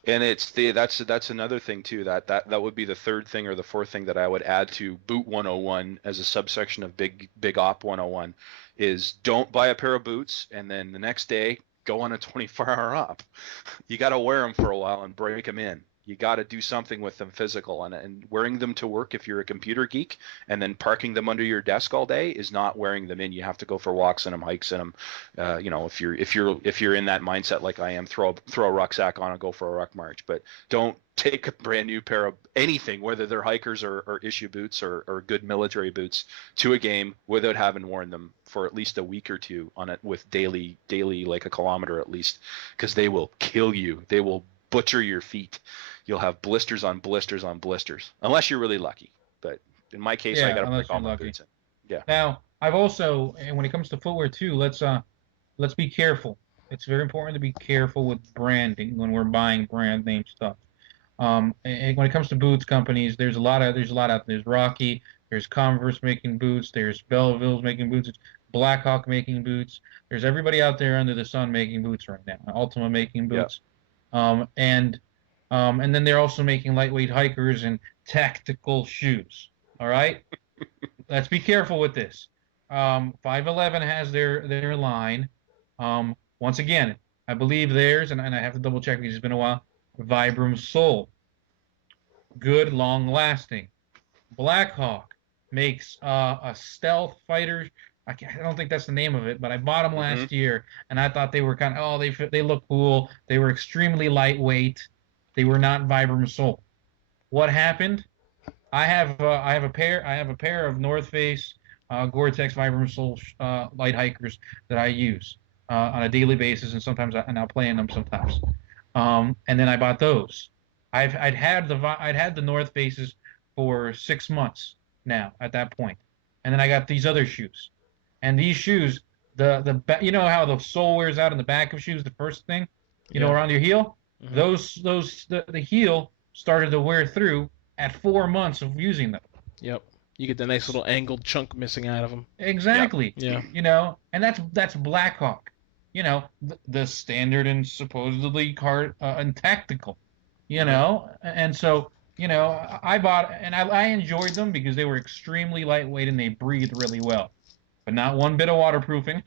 And that's another thing too. That would be the third thing or the fourth thing that I would add to Boot 101 as a subsection of Big Op 101 is don't buy a pair of boots and then the next day go on a 24-hour op. You got to wear them for a while and break them in. You got to do something with them physical, and wearing them to work if you're a computer geek, and then parking them under your desk all day is not wearing them in. You have to go for walks in them, hikes in them. If you're in that mindset like I am, throw a rucksack on and go for a ruck march. But don't take a brand new pair of anything, whether they're hikers or issue boots or good military boots, to a game without having worn them for at least a week or two on it with daily like a kilometer at least, because they will kill you. They will butcher your feet. You'll have blisters on blisters on blisters, unless you're really lucky. But in my case, I yeah, got to unless break all you're my lucky. boots in. Yeah. Now, I've also, and when it comes to footwear too, let's be careful. It's very important to be careful with branding when we're buying brand name stuff. And when it comes to boots companies, there's a lot out there. There's Rocky, there's Converse making boots, there's Belleville's making boots, there's Blackhawk making boots. There's everybody out there under the sun making boots right now. Ultima making Yeah. boots, um, and and then they're also making lightweight hikers and tactical shoes. All right, let's be careful with this. 511 has their line. Once again, I believe theirs, and I have to double check because it's been a while. Vibram Soul, good, long lasting. Blackhawk makes a stealth fighter. I don't think that's the name of it, but I bought them Mm-hmm. last year, and I thought they were they look cool. They were extremely lightweight. They were not Vibram Soul. What happened? I have a pair of North Face Gore-Tex Vibram Soul light hikers that I use on a daily basis, and I'll play in them sometimes. And then I bought those. I'd had the North Faces for 6 months now at that point, and then I got these other shoes. And these shoes, you know how the sole wears out in the back of shoes, the first thing, Yeah. around your heel. Mhm. The heel started to wear through at 4 months of using them. Yep. You get the nice little angled chunk missing out of them. Exactly. Yeah. And that's Blackhawk. The standard and supposedly and tactical. And so I bought and I enjoyed them because they were extremely lightweight and they breathed really well, but not one bit of waterproofing,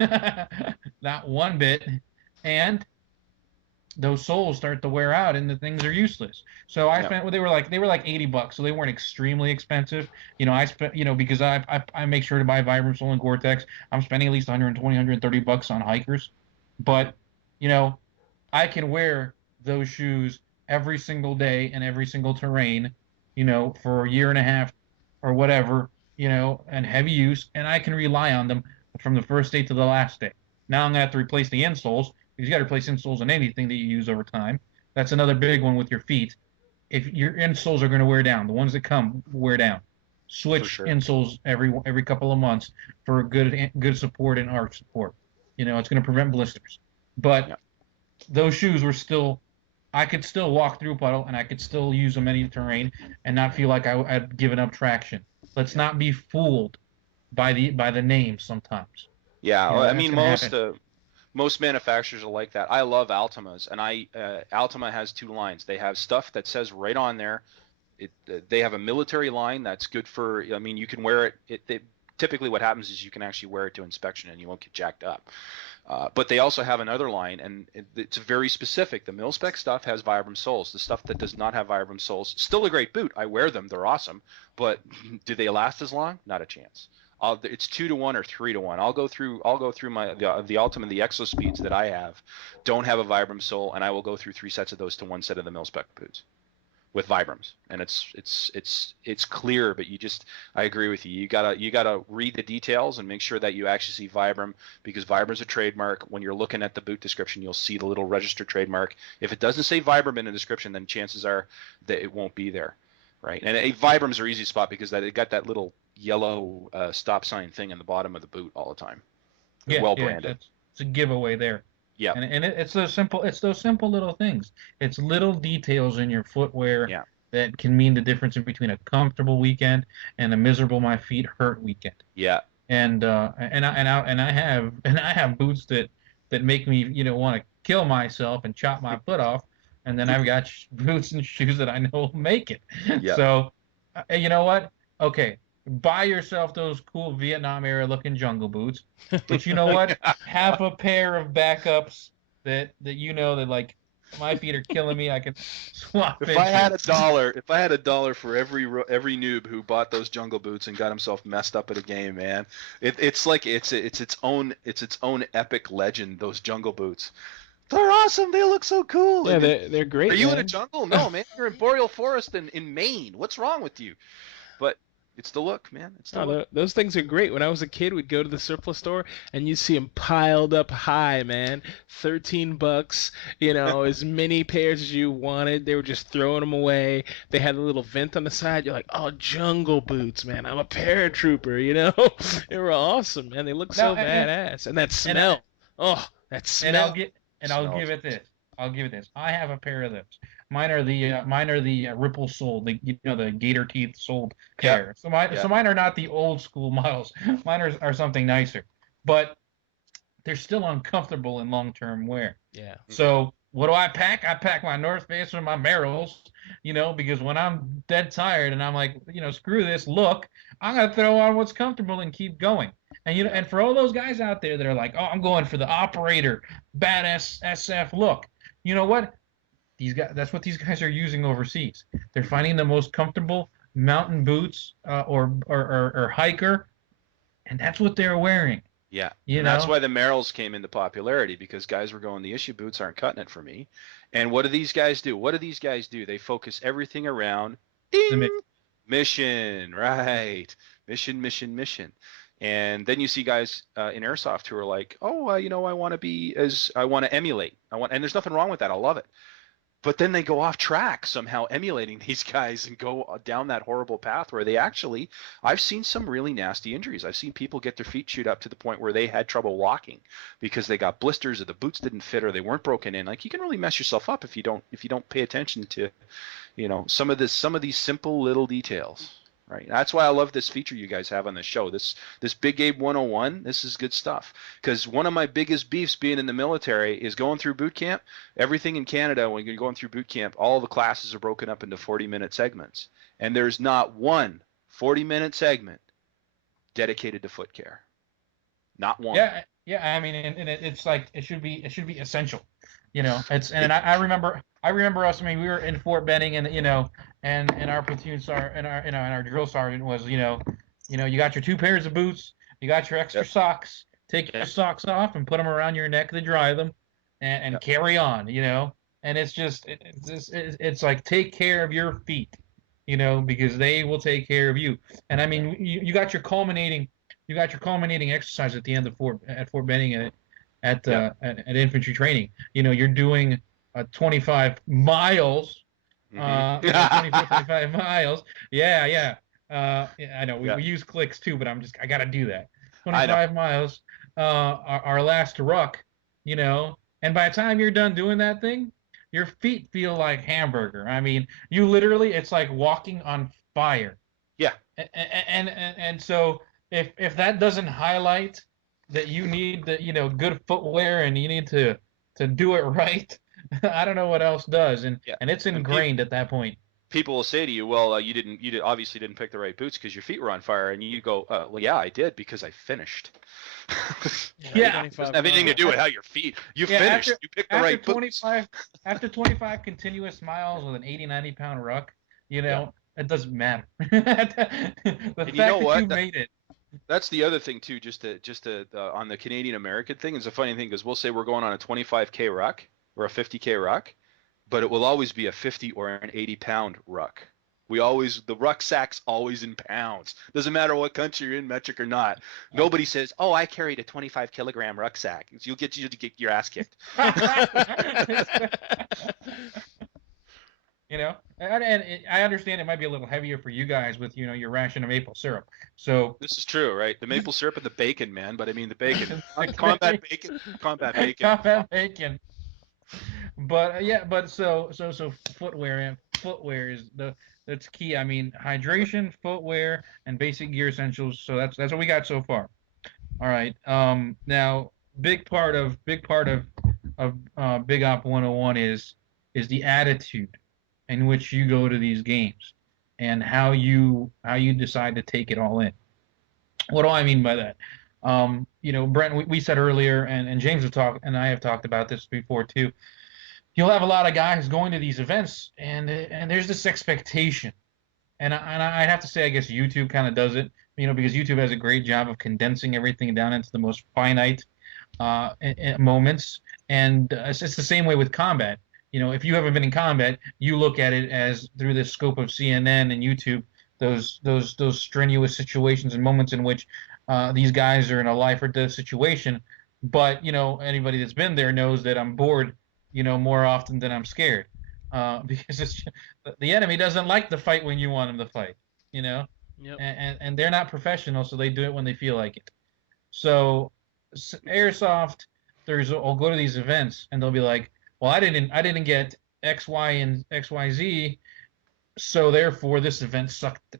not one bit, and those soles start to wear out and the things are useless. So I spent well, they were like $80, so they weren't extremely expensive. I spent because I make sure to buy Vibram Sole and Gore-Tex. I'm spending at least 120, $130 on hikers, but I can wear those shoes every single day and every single terrain, for a year and a half or whatever, and heavy use, and I can rely on them from the first day to the last day. Now I'm gonna have to replace the insoles. You got to replace insoles on anything that you use over time. That's another big one with your feet. If your insoles are going to wear down, the ones that come wear down, switch insoles every couple of months for good support and arch support. It's going to prevent blisters. But those shoes were still, I could still walk through a puddle and I could still use them any terrain and not feel like I'd given up traction. Let's not be fooled by the name sometimes. Yeah, I mean Most manufacturers are like that. I love Altima's, and Altima has two lines. They have stuff that says right on there. They have a military line that's good for. I mean, you can wear it. Typically, what happens is you can actually wear it to inspection, and you won't get jacked up. But they also have another line, and it's very specific. The mil-spec stuff has Vibram soles. The stuff that does not have Vibram soles, still a great boot. I wear them; they're awesome. But do they last as long? Not a chance. It's 2-to-1 or 3-to-1. I'll go through the Ultima, the Exo Speeds that I have, don't have a Vibram sole, and I will go through 3 sets of those to 1 set of the mil-spec boots with Vibrams, and it's clear. But I agree with you. You gotta read the details and make sure that you actually see Vibram, because Vibram's a trademark. When you're looking at the boot description, you'll see the little registered trademark. If it doesn't say Vibram in the description, then chances are that it won't be there, right? And Vibrams are easy spot because it got that little yellow stop sign thing in the bottom of the boot all the time. They're well branded. It's a giveaway there. Yeah, and it's those simple little things. It's little details in your footwear that can mean the difference in between a comfortable weekend and a miserable my feet hurt weekend. Yeah. And I have boots that make me want to kill myself and chop my foot off, and then I've got boots and shoes that I know will make it. Yeah. So you know what? Okay. Buy yourself those cool Vietnam era looking jungle boots, but you know what? Have a pair of backups that like my feet are killing me. I can swap. If I had $1 for every noob who bought those jungle boots and got himself messed up at a game, man, it's its own epic legend. Those jungle boots. They're awesome. They look so cool. Yeah, they're great. Are you man. in a jungle? No, man. You're in boreal forest in Maine. What's wrong with you? But it's the look, man. It's the look. Those things are great. When I was a kid, we'd go to the surplus store and you see them piled up high, man. $13, as many pairs as you wanted. They were just throwing them away. They had a little vent on the side. You're like, oh, jungle boots, man. I'm a paratrooper, They were awesome, man. They look so badass. And that smell. That smell. And I'll give it this. I have a pair of those. Mine are the ripple soled, the gator teeth soled pair. Yeah. So mine are not the old school models. Mine are something nicer, but they're still uncomfortable in long term wear. Yeah. So what do I pack? I pack my North Face or my Merrells, because when I'm dead tired and I'm like, screw this look, I'm gonna throw on what's comfortable and keep going. And and for all those guys out there that are like, oh, I'm going for the operator badass SF look. You know what? That's what these guys are using overseas. They're finding the most comfortable mountain boots or hiker, and that's what they're wearing. Yeah, that's why the Merrells came into popularity, because guys were going, the issue boots aren't cutting it for me. And what do these guys do? They focus everything around mission, right? Mission. And then you see guys in Airsoft who are like, oh, I want to emulate. And there's nothing wrong with that. I love it. But then they go off track somehow emulating these guys and go down that horrible path where I've seen some really nasty injuries. I've seen people get their feet chewed up to the point where they had trouble walking because they got blisters or the boots didn't fit or they weren't broken in. Like, you can really mess yourself up if you don't pay attention to, some of these simple little details. Right. That's why I love this feature you guys have on the show. This Big Abe 101, this is good stuff. Because one of my biggest beefs being in the military is going through boot camp. Everything in Canada, when you're going through boot camp, all the classes are broken up into 40-minute segments. And there's not one 40-minute segment dedicated to foot care. Not one. Yeah. I mean, and it's like it should be essential. I remember us. I mean, we were in Fort Benning, and and our platoon sergeant and our drill sergeant was, you got your 2 pairs of boots, you got your extra socks. Take your socks off and put them around your neck to dry them, and carry on. And it's like, take care of your feet, because they will take care of you. And I mean, you got your culminating exercise at the end of Fort Benning at infantry training. You're doing 25 miles. 25 miles. Yeah. I know we use clicks too, but I gotta do that. 25 miles. Our last ruck, and by the time you're done doing that thing, your feet feel like hamburger. I mean, you literally, it's like walking on fire. Yeah. And so if that doesn't highlight that you need the good footwear and you need to do it right. I don't know what else does, Yeah, and it's and ingrained at that point. people will say to you, "Well, obviously didn't pick the right boots because your feet were on fire," and you go, "Well, yeah, I did because I finished." Yeah, Yeah, Doesn't 25 have anything to do miles. with how your feet. You yeah. finished. You picked the After right boots. 25 after 25 continuous miles with an 80 90 pound ruck, Yeah, it doesn't matter. The and you know fact that you what? made it. That's the other thing too. Just to on the Canadian American thing is a funny thing because we'll say we're going on a 25K ruck or a 50K ruck, but it will always be a 50 or an 80 pound ruck. The rucksack's always in pounds. Doesn't matter what country you're in, metric or not. Nobody says, "Oh, I carried a 25 kilogram rucksack." You to get your ass kicked. And I understand it might be a little heavier for you guys with your ration of maple syrup. So This is true, right? The maple syrup and the bacon, man. But I mean the bacon, combat bacon, combat bacon. combat bacon. But yeah, but so footwear is that's key. I mean, hydration, footwear, and basic gear essentials. So that's what we got so far. All right. Now big part of Big Op 101 is the attitude in which you go to these games and how you decide to take it all in. What do I mean by that? Brent, we said earlier, and James have talked, and I have talked about this before too. You'll have a lot of guys going to these events, and there's this expectation, and I'd have to say, I guess YouTube kind of does it, because YouTube has a great job of condensing everything down into the most finite moments, and it's the same way with combat. If you haven't been in combat, you look at it as through the scope of CNN and YouTube, those strenuous situations and moments in which these guys are in a life or death situation. But anybody that's been there knows that I'm bored, more often than I'm scared, because the enemy doesn't like the fight when you want him to fight, you know, Yep. and they're not professional, so they do it when they feel like it. So airsoft, I'll go to these events and they'll be like, well, I didn't get X, Y, and XYZ, so therefore this event sucked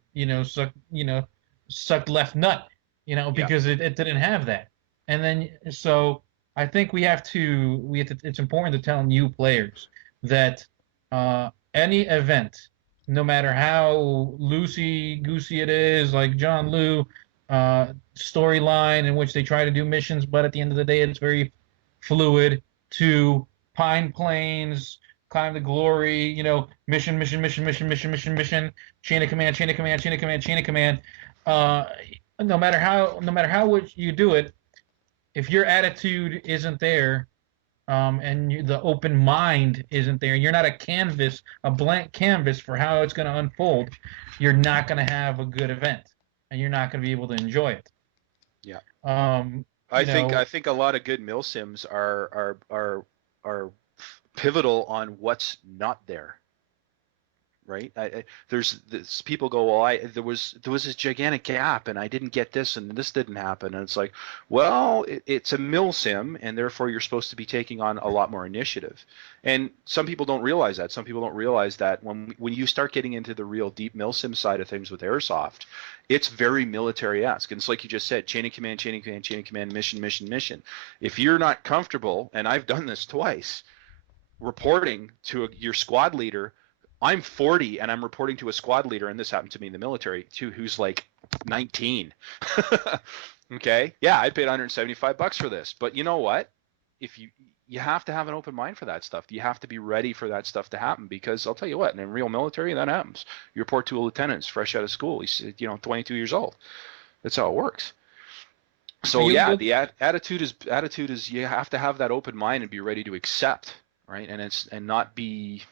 left nut, Yeah. because it didn't have that. And then so I think it's important to tell new players that any event, no matter how loosey goosey it is, like John Liu storyline in which they try to do missions, but at the end of the day it's very fluid, to Pine Plains, Climb the Glory, mission, mission, mission, mission, mission, mission, mission, chain of command, chain of command, chain of command, chain of command. Uh, no matter how you do it, if your attitude isn't there, and the open mind isn't there, you're not a blank canvas for how it's going to unfold, you're not going to have a good event, and you're not going to be able to enjoy it. Yeah. Um, I you think know, I think a lot of good mill sims are pivotal on what's not there. Right? There's this, people go, well, there was this gigantic gap, and I didn't get this, and this didn't happen, and it's like, well, it's a mill sim, and therefore you're supposed to be taking on a lot more initiative. And some people don't realize that. Some people don't realize that when you start getting into the real deep mill sim side of things with airsoft, it's very military-esque. And it's like you just said, chain of command, chain of command, chain of command, mission, mission, mission. If you're not comfortable, and I've done this twice, reporting to your squad leader. I'm 40 and I'm reporting to a squad leader, and this happened to me in the military too, who's like 19. Okay, yeah, I paid $175 for this, but you know what? If you have to have an open mind for that stuff. You have to be ready for that stuff to happen, because I'll tell you what, in real military, that happens. You report to a lieutenant, fresh out of school. He's 22 years old. That's how it works. So yeah, you the attitude is you have to have that open mind and be ready to accept, right? And not be.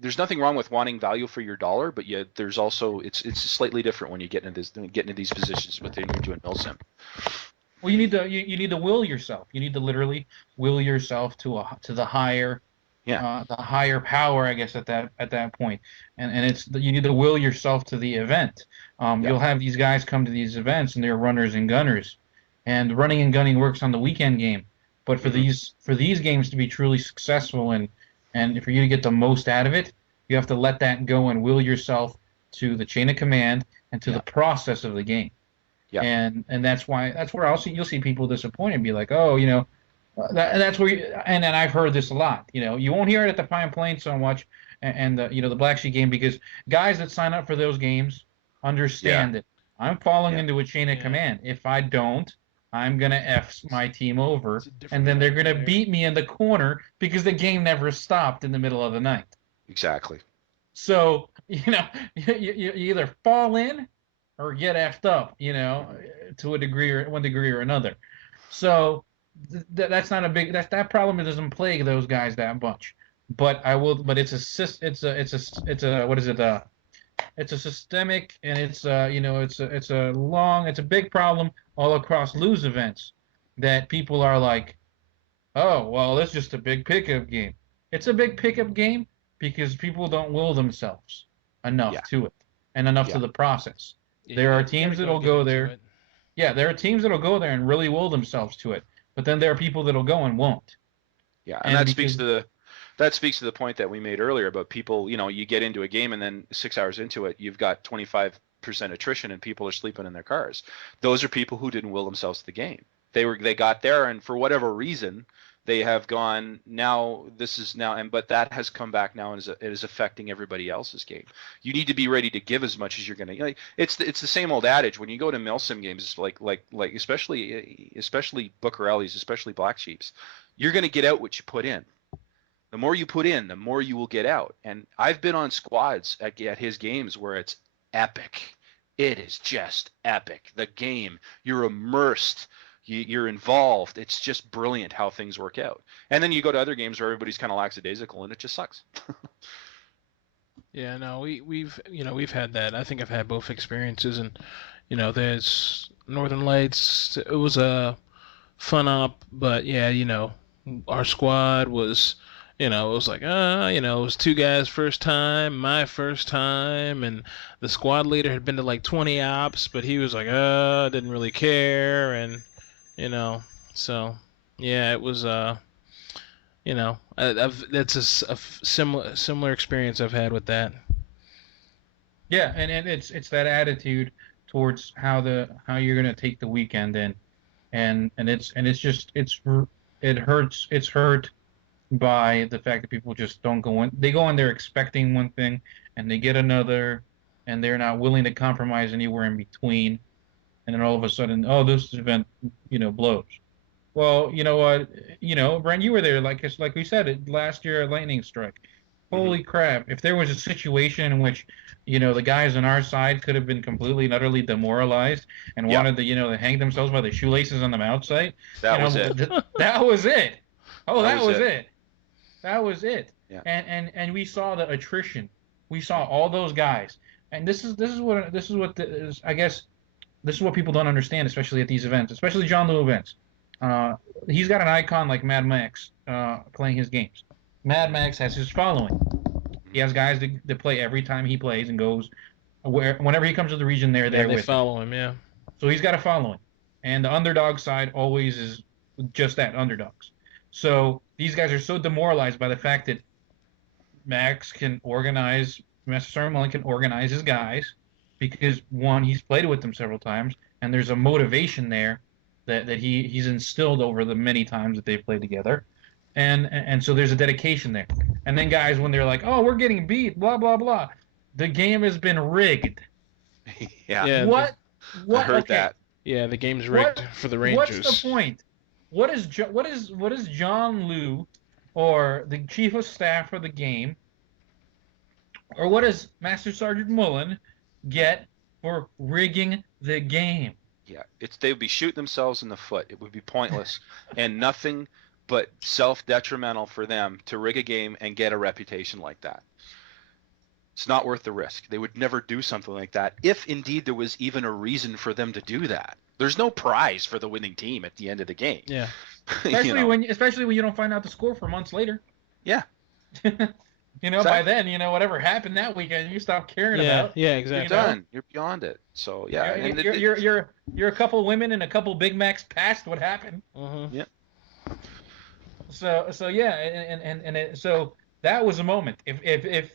There's nothing wrong with wanting value for your dollar, but yet there's also it's slightly different when you get into these positions within you're doing milsim. Well, you need to will yourself. You need to literally will yourself to the higher Yeah, the higher power, I guess, at that point. And you need to will yourself to the event. yeah, You'll have these guys come to these events and they're runners and gunners, and running and gunning works on the weekend game. But for hmm these games to be truly successful, and for you to get the most out of it, you have to let that go and will yourself to the chain of command and to yeah. the process of the game. Yeah. and that's where you'll see people disappointed and be like, oh, that's where and then I've heard this a lot. You won't hear it at the Pine Plains so much, and the Black Sheep game, because guys that sign up for those games Yeah. understand it. I'm falling Yeah. into a chain of Yeah. command. If I don't, I'm gonna f my team over, It's a different and then kind they're of gonna player. beat me in the corner because the game never stopped in the middle of the night. Exactly. So, you either fall in or get effed up, to a degree or one degree or another. So that's not a big that problem doesn't plague those guys that much. But it's a what is it? It's a systemic, and it's a big problem all across lose events, that people are like, oh, well, it's just a big pickup game. It's a big pickup game because people don't will themselves enough Yeah. to it and enough to Yeah. the process. Yeah, There are you gotta teams go that'll get go into there. it. Yeah, there are teams that'll go there and really will themselves to it. But then there are people that'll go and won't. Yeah. And And because that speaks to the point that we made earlier about people, you get into a game and then 6 hours into it, you've got 25% attrition and people are sleeping in their cars. Those are people who didn't will themselves to the game. They got there, and for whatever reason, they have gone, now this is now, and but that has come back now, and it is affecting everybody else's game. You need to be ready to give as much as you're going to. It's the same old adage when you go to milsim games, it's like especially Buccarelli's, especially Black Sheep's, you're going to get out what you put in. The more you put in, the more you will get out. And I've been on squads at his games where it's epic. It is just epic. The game, you're immersed, you're involved. It's just brilliant how things work out. And then you go to other games where everybody's kind of lackadaisical and it just sucks. Yeah, no, we've had that. I think I've had both experiences, and there's Northern Lights. It was a fun op, but yeah, our squad was, it was like, it was two guys first time, my first time, and the squad leader had been to like 20 ops, but he was like, didn't really care, and you know, so yeah, it was, that's a similar experience I've had with that. yeah, and it's that attitude towards how you're gonna take the weekend in, and it's just it's hurt by the fact that people just don't go in. They go in there expecting one thing, and they get another, and they're not willing to compromise anywhere in between. And then all of a sudden, oh, this event, blows. Well, you know what? Brent, you were there, like we said it last year at Lightning Strike. Hmm. Holy crap! If there was a situation in which, the guys on our side could have been completely and utterly demoralized and Yeah, wanted to hang themselves by the shoelaces on the outside, that was it. that was it. Oh, That that was was it. it. That was it. Yeah. And we saw the attrition. We saw all those guys. And I guess this is what people don't understand, especially at these events, especially John Liu events. Uh, he's got an icon like Mad Max playing his games. Mad Max has his following. He has guys that play every time he plays and goes whenever he comes to the region, they're Yeah, there they with him. follow him. Yeah. So he's got a following, and the underdog side always is just that, underdogs. So these guys are so demoralized by the fact that Master Sermon can organize his guys, because one, he's played with them several times, and there's a motivation there that he's instilled over the many times that they've played together, and so there's a dedication there. And then guys, when they're like, oh, we're getting beat, blah blah blah, the game has been rigged. Yeah, Yeah. What? I heard Okay. that. Yeah, the game's rigged for the What's Rangers. the point? What is John Liu, or the chief of staff for the game, or what does Master Sergeant Mullen get for rigging the game? Yeah, they would be shooting themselves in the foot. It would be pointless and nothing but self-detrimental for them to rig a game and get a reputation like that. It's not worth the risk. They would never do something like that if indeed there was even a reason for them to do that. There's no prize for the winning team at the end of the game. Yeah. Especially when you don't find out the score for months later. Yeah. By then, whatever happened that weekend, you stop caring Yeah. about. Yeah. You're Exactly. done. You're beyond it. So yeah, and You're a couple women and a couple Big Macs past what happened. Mm-hmm. yeah, So yeah, so that was a moment. If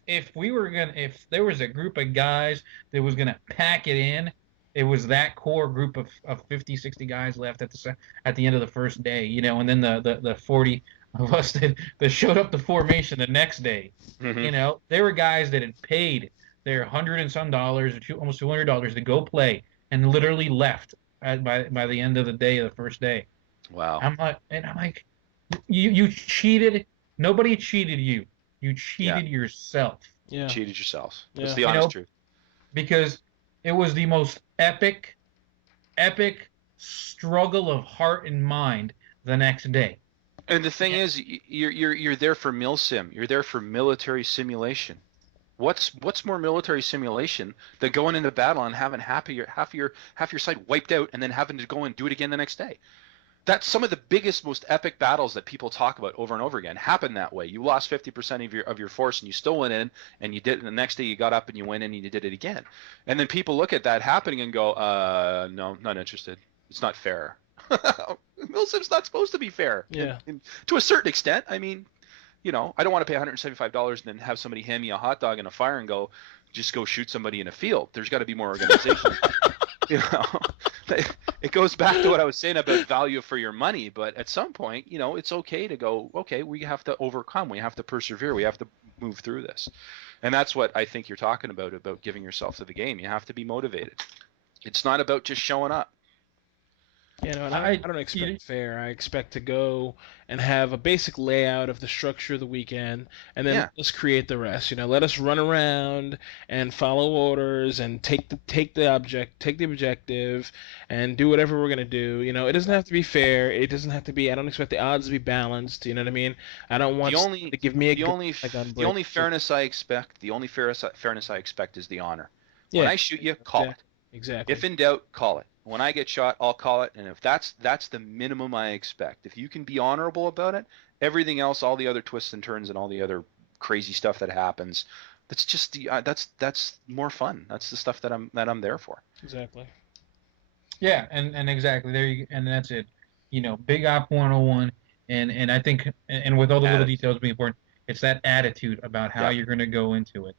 there was a group of guys that was gonna pack it in it was that core group of 50, 60 guys left at the end of the first day, and then the 40 of us that showed up to formation the next day. Hmm. They were guys that had paid their hundred and some dollars or almost $200 to go play and literally left by the end of the day of the first day. Wow. I'm like, you cheated. Nobody cheated you. You Yeah. cheated yourself. You Yeah. cheated yourselves. Yeah. That's the honest truth. Because it was the most epic struggle of heart and mind the next day. And the thing is, you're there for milsim. You're there for military simulation. What's more military simulation than going into battle and having half your side wiped out and then having to go and do it again the next day? That's some of the biggest, most epic battles that people talk about over and over again happen that way. You lost 50% of your force and you still went in and you did it. And the next day you got up and you went in and you did it again. And then people look at that happening and go, no, not interested. It's not fair. Milsim's not supposed to be fair. Yeah. And to a certain extent, I mean, I don't want to pay $175 and then have somebody hand me a hot dog and a fire and just go shoot somebody in a field. There's got to be more organization. you know it goes back to what I was saying about value for your money, but at some point, it's okay to go, okay, we have to overcome, we have to persevere, we have to move through this. And that's what I think you're talking about giving yourself to the game. You have to be motivated. It's not about just showing up. And I don't expect fair. I expect to go and have a basic layout of the structure of the weekend, and then let's create the rest. Let us run around and follow orders and take the objective, and do whatever we're gonna do. It doesn't have to be fair. It doesn't have to be. I don't expect the odds to be balanced. You know what I mean? I don't want to give me the only fairness I expect. The only fairness I expect is the honor. Yeah. When I shoot you, call it. Exactly. If in doubt, call it. When I get shot, I'll call it, and if that's the minimum I expect. If you can be honorable about it, everything else, all the other twists and turns and all the other crazy stuff that happens, that's just that's more fun. That's the stuff that I'm there for. Exactly. Yeah, and exactly and that's it. Big Op 101, and I think, and with all the little details being important, it's that attitude about how you're going to go into it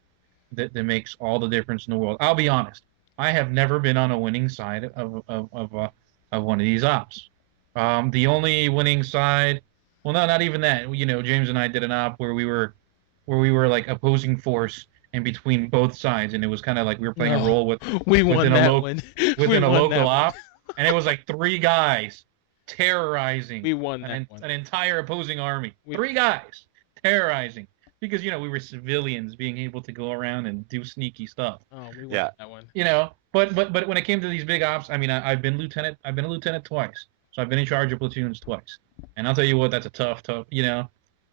that makes all the difference in the world. I'll be honest. I have never been on a winning side of one of these ops. The only winning side, well, no, not even that. James and I did an op where we were like opposing force in between both sides, and it was kind of like we were playing a role within a local op, and it was like 3 guys terrorizing. We won that one. An entire opposing army. 3 guys terrorizing. Because we were civilians being able to go around and do sneaky stuff. Oh, we won that one. But when it came to these big ops, I mean, I've been a lieutenant twice, so I've been in charge of platoons twice, and I'll tell you what, that's a tough.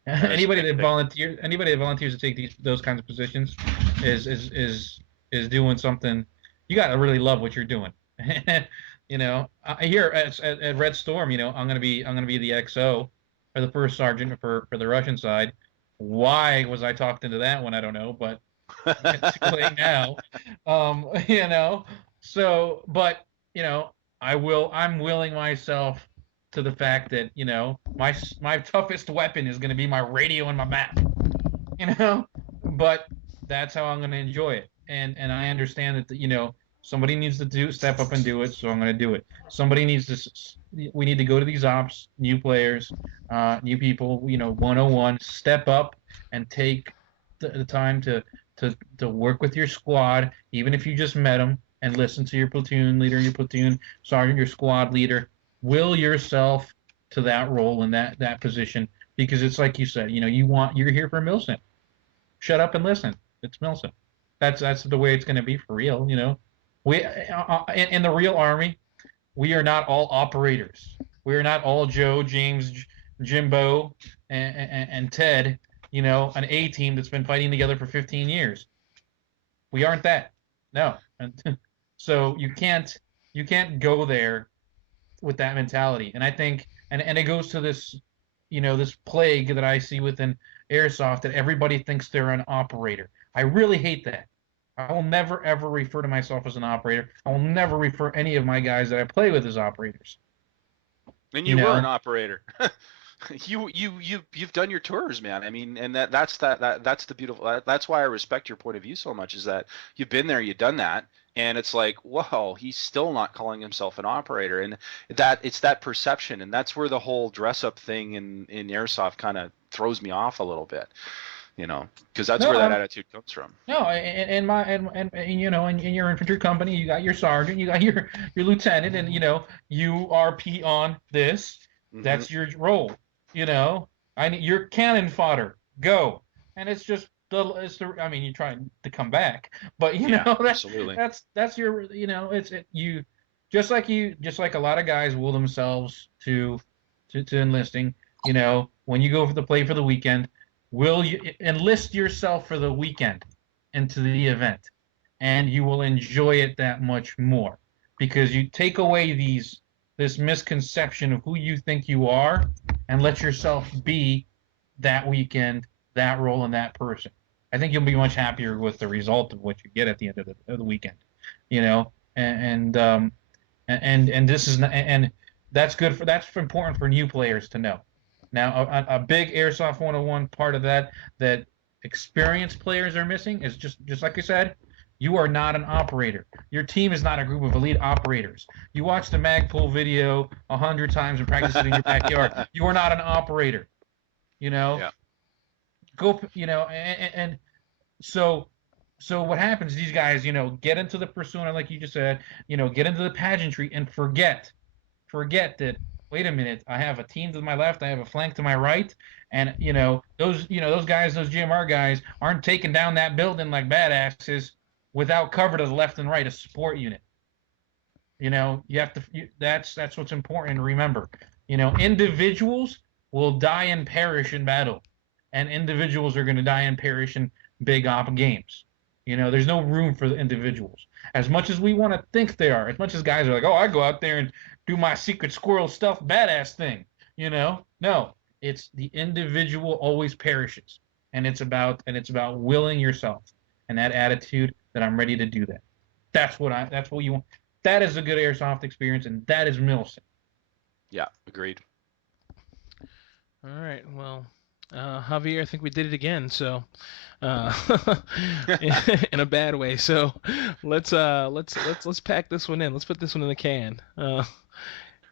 Anybody that volunteers to take those kinds of positions is doing something. You got to really love what you're doing. Here at Red Storm, I'm gonna be the XO or the first sergeant for the Russian side. Why was I talked into that one? I don't know, but it's too late now. So, but I'm willing myself to the fact that my toughest weapon is going to be my radio and my map. But that's how I'm going to enjoy it, and I understand that somebody needs to step up and do it, so I'm going to do it. We need to go to these ops, new players, new people, 101, step up and take the time to work with your squad, even if you just met them, and listen to your platoon leader and your platoon sergeant, your squad leader. Will yourself to that role and that position, because it's like you said, you're here for Milsim. Shut up and listen. It's Milsim. That's the way it's going to be for real. We in the real army, we are not all operators. We are not all Joe, James, Jimbo, and Ted. An A team that's been fighting together for 15 years. We aren't that. No. So you can't go there with that mentality. And I think, and it goes to this, this plague that I see within Airsoft, that everybody thinks they're an operator. I really hate that. I will never, ever refer to myself as an operator. I will never refer any of my guys that I play with as operators. And you were an operator. You've done your tours, man. I mean, and that's the beautiful. That's why I respect your point of view so much. Is that you've been there, you've done that, and it's like, whoa, he's still not calling himself an operator, and that it's that perception, and that's where the whole dress up thing in airsoft kind of throws me off a little bit, because that's No, where that attitude comes from. no, and in your infantry company, you got your sergeant, you got your lieutenant, and you are on this. Hmm. That's your role. You're cannon fodder. Go, and it's just I mean, you're trying to come back, but Yeah, that absolutely. that's your you just like a lot of guys will themselves to enlisting. When you go for the play for the weekend, will you enlist yourself for the weekend into the event, and you will enjoy it that much more because you take away this misconception of who you think you are and let yourself be that weekend, that role, and that person. I think you'll be much happier with the result of what you get at the end of the weekend. And this is and that's important for new players to know. Now, a big Airsoft 101 part of that experienced players are missing is just like I said, you are not an operator. Your team is not a group of elite operators. You watch the Magpul video 100 times and practice it in your backyard. You are not an operator. You know, Yeah. go. And so what happens? These guys, get into the persona like you just said. Get into the pageantry and forget that. Wait a minute, I have a team to my left, I have a flank to my right, and those guys, those GMR guys, aren't taking down that building like badasses without cover to the left and right, a support unit. You have to. That's what's important to remember. Individuals will die and perish in battle, and individuals are going to die and perish in big op games. There's no room for the individuals. As much as we want to think they are, as much as guys are like, oh, I go out there and do my secret squirrel stuff badass thing. No, it's the individual always perishes, and it's about willing yourself and that attitude that I'm ready to do that. That's what you want. That is a good airsoft experience, and that is Milson. Yeah, agreed. All right. Well, Javier, I think we did it again. So, uh, in a bad way. So, let's pack this one in. Let's put this one in the can.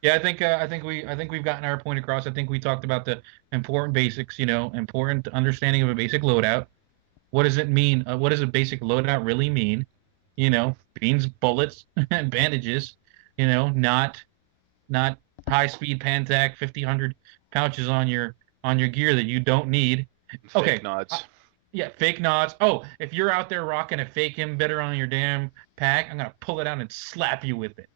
Yeah, I think we've gotten our point across. I think we talked about the important basics. Important understanding of a basic loadout. What does it mean? What does a basic loadout really mean? Beans, bullets, and bandages. Not high speed Pantac 50 100 pouches on your gear that you don't need. Fake Okay, nods. yeah, fake nods. Oh, if you're out there rocking a fake emitter on your damn pack, I'm gonna pull it out and slap you with it.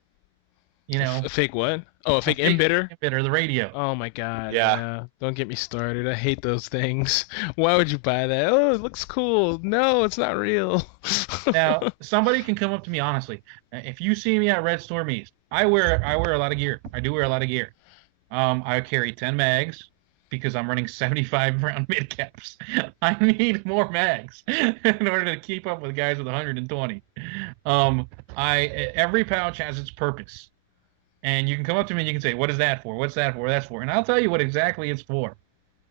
You know, A fake what? Oh, a a fake fake emitter. emitter, the radio. Oh my God, Yeah. yeah. Don't get me started. I hate those things. Why would you buy that? Oh, it looks cool. No, it's not real. Now, somebody can come up to me honestly. If you see me at Red Storm East, I wear a lot of gear. I do wear a lot of gear. I carry 10 mags because I'm running 75 round mid caps. I need more mags in order to keep up with guys with 120. I Every pouch has its purpose, and you can come up to me and you can say, "What is that for? What's that for? That's for," and I'll tell you what exactly it's for.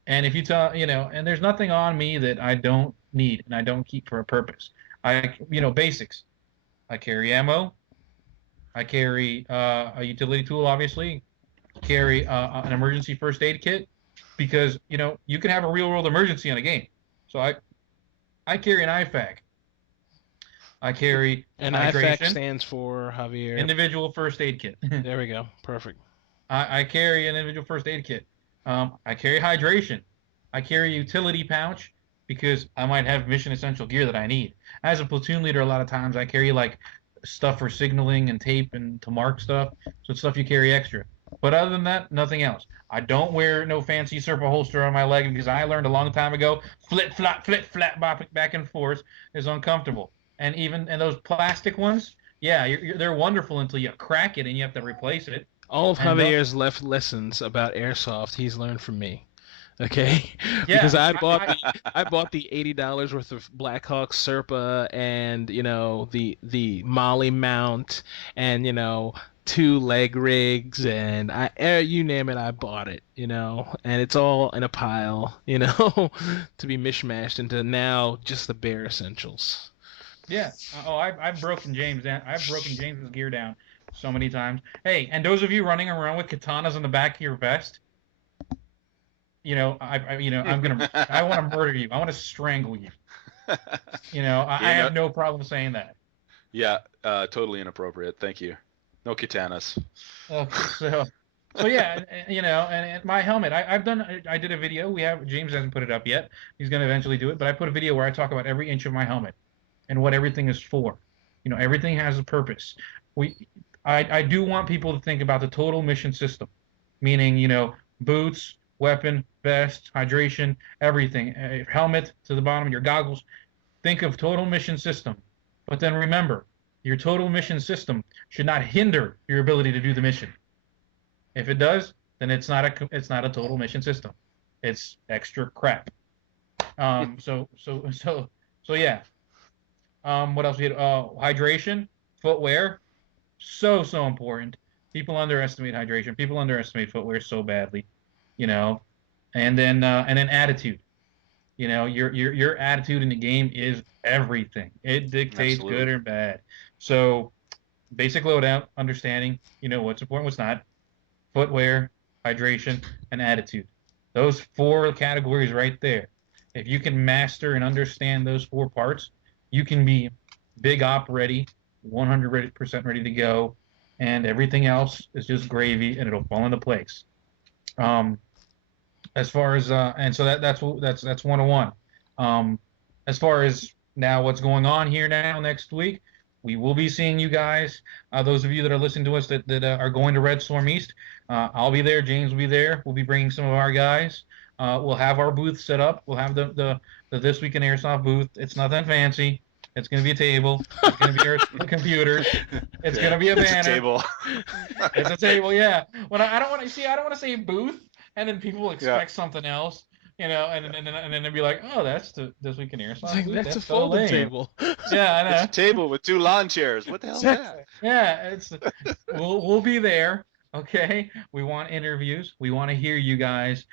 And if you tell, and there's nothing on me that I don't need and I don't keep for a purpose. Basics. I carry ammo. I carry a utility tool, obviously. Carry an emergency first aid kit because you can have a real world emergency in a game. So I carry an IFAC. I carry And IFAC hydration, stands for Javier. individual first aid kit. There we go. Perfect. I carry an individual first aid kit. I carry hydration. I carry a utility pouch because I might have mission essential gear that I need. As a platoon leader, a lot of times I carry like stuff for signaling and tape and to mark stuff. So it's stuff you carry extra. But other than that, nothing else. I don't wear no fancy Serpa holster on my leg because I learned a long time ago flip flap back and forth is uncomfortable. And those plastic ones, yeah, they're wonderful until you crack it and you have to replace it. All of And Javier's left lessons about airsoft he's learned from me. Okay, yeah, because I bought the $80 worth of Blackhawk Serpa and the Molly mount and 2 leg rigs, and you name it, I bought it, and it's all in a pile, to be mishmashed into now just the bare essentials. Yeah. I've broken James down. I've broken James's gear down so many times. Hey, and those of you running around with katanas on the back of your vest, I want to murder you. I want to strangle you. I Yeah, no, have no problem saying that. yeah, totally inappropriate. Thank you. No katanas. Okay, so yeah, and my helmet. I did a video. James hasn't put it up yet. He's going to eventually do it, but I put a video where I talk about every inch of my helmet and what everything is for. Everything has a purpose. I do want people to think about the total mission system, meaning, boots, weapon, vest, hydration, everything, helmet to the bottom, your goggles. Think of total mission system. But then remember, your total mission system should not hinder your ability to do the mission. If it does, then it's not a total mission system. It's extra crap. So yeah. What else we had? Hydration, footwear, so important. People underestimate hydration. People underestimate footwear so badly, you know. And then attitude. Your attitude in the game is everything. It dictates good Absolutely. or bad. So basic loadout, understanding, what's important, what's not, footwear, hydration, and attitude. Those four categories right there. If you can master and understand those four parts, you can be big op ready, 100% ready to go, and everything else is just gravy and it'll fall into place. Um, as far as and so that's 101. As far as now what's going on here now next week, we will be seeing you guys. Those of you that are listening to us that are going to Red Storm East, I'll be there. James will be there. We'll be bringing some of our guys. We'll have our booth set up. We'll have the This Week in Airsoft booth. It's nothing fancy. It's going to be a table. It's going to be our computers. It's going to be a banner. It's a table. It's a table, yeah. When I don't want to see, I don't want to say booth, and then people will Yeah. expect something else, and then they'll be like, oh, that's the This Week in Airsoft It's like, booth. that's a so folding lame. table. Yeah, I know. It's a table with 2 lawn chairs. What the hell is that? Yeah, we'll be there. Okay, we want interviews. We want to hear you guys.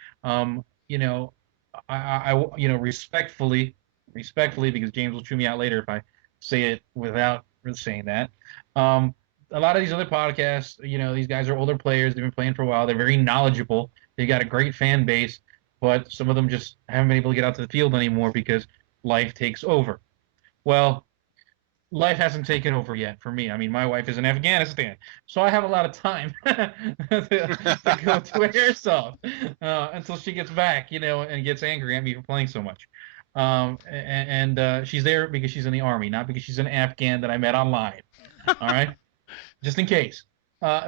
Respectfully, because James will chew me out later if I say it without saying that. A lot of these other podcasts, these guys are older players. They've been playing for a while. They're very knowledgeable. They got a great fan base, but some of them just haven't been able to get out to the field anymore because life takes over. Well, life hasn't taken over yet for me. I mean, my wife is in Afghanistan, so I have a lot of time to go to airsoft until she gets back, and gets angry at me for playing so much. And she's there because she's in the army, not because she's an Afghan that I met online. All right, just in case.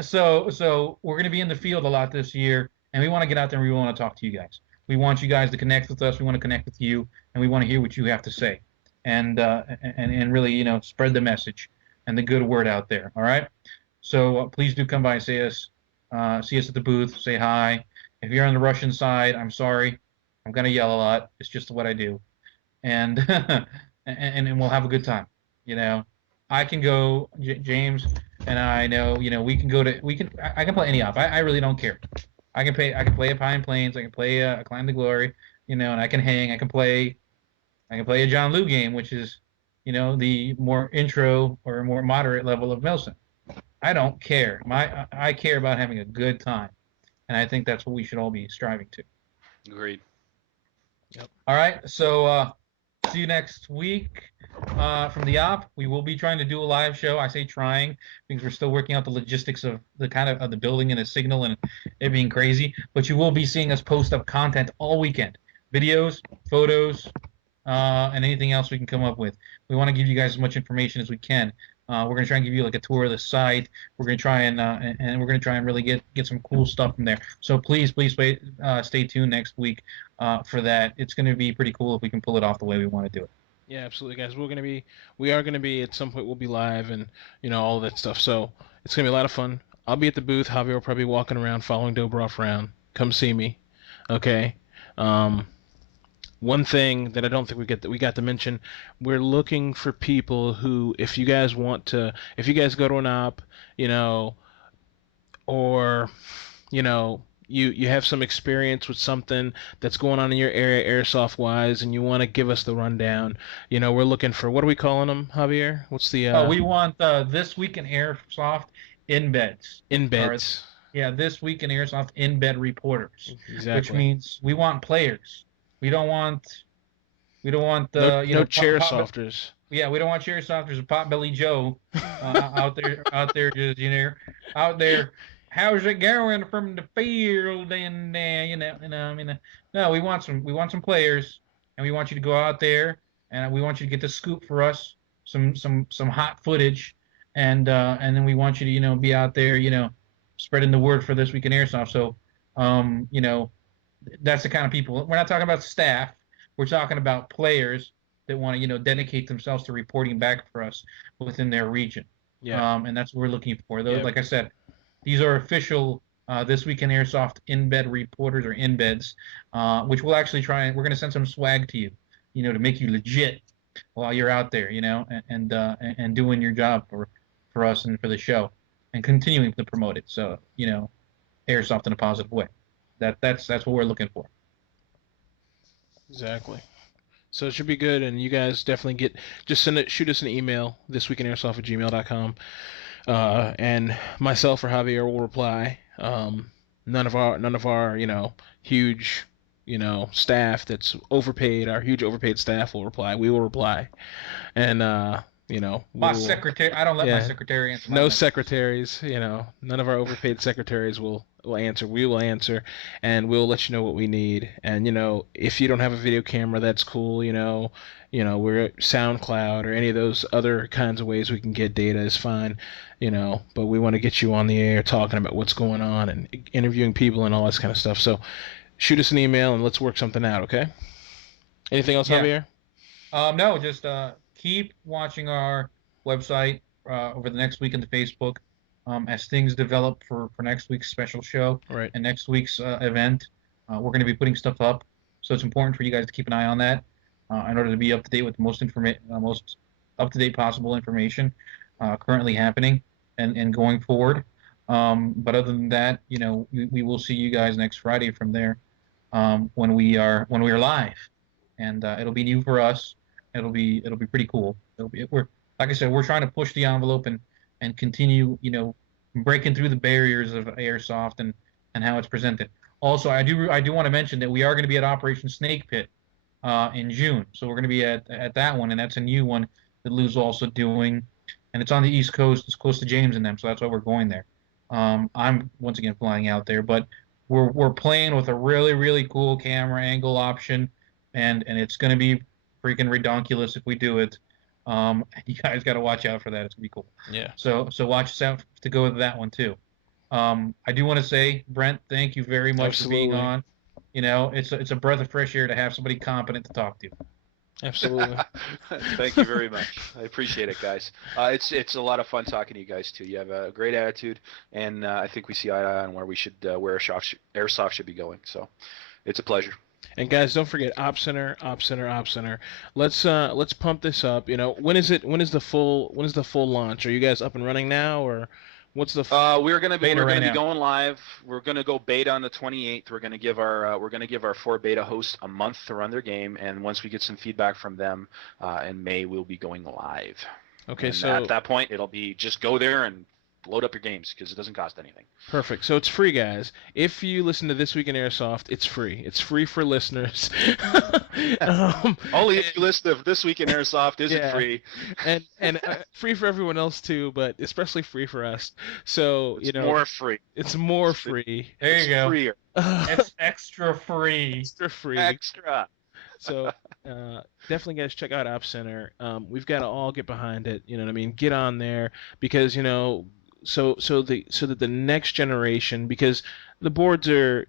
So we're going to be in the field a lot this year, and we want to get out there and we want to talk to you guys. We want you guys to connect with us. We want to connect with you, and we want to hear what you have to say. And really, spread the message and the good word out there. All right. So please do come by and see us at the booth. Say hi. If you're on the Russian side, I'm sorry. I'm gonna yell a lot. It's just what I do. And and we'll have a good time. I can go. James and I know. We can go to. I can play any op. I really don't care. I can play a Pine Plains. I can play a Climb to Glory. And I can hang. I can play a John Liu game, which is, the more intro or more moderate level of Milsim. I don't care. I care about having a good time, and I think that's what we should all be striving to. Agreed. Yep. All right. So see you next week from the op. We will be trying to do a live show. I say trying because we're still working out the logistics of the kind of the building and the signal and it being crazy. But you will be seeing us post up content all weekend, videos, photos. And anything else we can come up with. We want to give you guys as much information as we can. We're going to try and give you like a tour of the site. We're going to try and really get some cool stuff from there. So please wait, stay tuned next week for that. It's going to be pretty cool if we can pull it off the way we want to do it. Yeah, absolutely, guys. We are gonna be at some point. We'll be live and all that stuff. So it's gonna be a lot of fun. I'll be at the booth. Javier will probably be walking around, following Dobrov around. Come see me, okay? One thing that I don't think we got to mention, we're looking for people who, if you guys go to an op, or you have some experience with something that's going on in your area airsoft wise, and you want to give us the rundown. We're looking for, what are we calling them, Javier? What's the Oh, we want This Week in Airsoft embeds. Or embeds? yeah, This Week in Airsoft embed reporters, which Exactly. means we want players. We don't want No, no pop, chair pop, softers. yeah, we don't want Cherry Softers or Potbelly Joe out there just out there. How's it going from the field? And I mean, no, we want some players, and we want you to go out there, and we want you to get the scoop for us, some hot footage, and then we want you to be out there, spreading the word for This Week in Airsoft. So, um, you know, that's the kind of people. We're not talking about staff. We're talking about players that want to, dedicate themselves to reporting back for us within their region. Yeah. And that's what we're looking for. Those, Yeah. like I said, these are official This Week in Airsoft embed reporters or embeds, which we'll actually try and we're going to send some swag to you, to make you legit while you're out there, and doing your job for us and for the show and continuing to promote it. So, Airsoft in a positive way. That's what we're looking for. Exactly. So it should be good, and you guys definitely just shoot us an email, thisweekinairsoft@gmail.com, and myself or Javier will reply. None of our huge staff that's overpaid, our huge overpaid staff will reply. We will reply, and My secretary, I don't let my secretary answer my no message. secretaries, none of our overpaid secretaries will answer. We will answer, and we'll let you know what we need. And if you don't have a video camera, that's cool. We're at SoundCloud or any of those other kinds of ways we can get data is fine. But we want to get you on the air talking about what's going on and interviewing people and all this kind of stuff. So shoot us an email and let's work something out. Okay? Anything else, Yeah. Javier? No, just keep watching our website over the next week on the Facebook as things develop for next week's special show Right. and next week's event. We're going to be putting stuff up, so it's important for you guys to keep an eye on that in order to be up to date with the most up to date possible information currently happening and going forward. But other than that, we will see you guys next Friday from there when we are live, and it'll be new for us. It'll be pretty cool. We're like I said, we're trying to push the envelope and continue, breaking through the barriers of airsoft and how it's presented. Also, I do want to mention that we are going to be at Operation Snake Pit in June. So we're going to be at that one, and that's a new one that Lou's also doing, and it's on the East Coast. It's close to James and them, so that's why we're going there. I'm once again flying out there, but we're playing with a really really cool camera angle option, and it's going to be freaking redonkulous if we do it. You guys got to watch out for that. It's gonna be cool. Yeah. So watch us out to go with that one too. I do want to say, Brent, thank you very much Absolutely. for being on. It's a breath of fresh air to have somebody competent to talk to. Absolutely. Thank you very much. I appreciate it, guys. It's a lot of fun talking to you guys too. You have a great attitude, and I think we see eye to eye on where we should where airsoft should be going. So, it's a pleasure. And guys, don't forget Op Center, Op Center, Op Center. Let's pump this up. When is the full launch? Are you guys up and running now, or what's the we're gonna be now. going live. We're gonna go beta on the 28th. We're gonna give our 4 beta hosts a month to run their game, and once we get some feedback from them in May, we'll be going live. Okay, and so at that point, it'll be just go there and load up your games because it doesn't cost anything. perfect. So it's free, guys. If you listen to This Week in Airsoft, it's free. It's free for listeners. Only if you listen to This Week in Airsoft is it free. and free for everyone else too, but especially free for us. So It's more free. it's more free. There you go. Freer. It's extra free. Extra free. Extra. So definitely, guys, check out Op Center. We've got to all get behind it. You know what I mean? Get on there because so that the next generation, because the boards are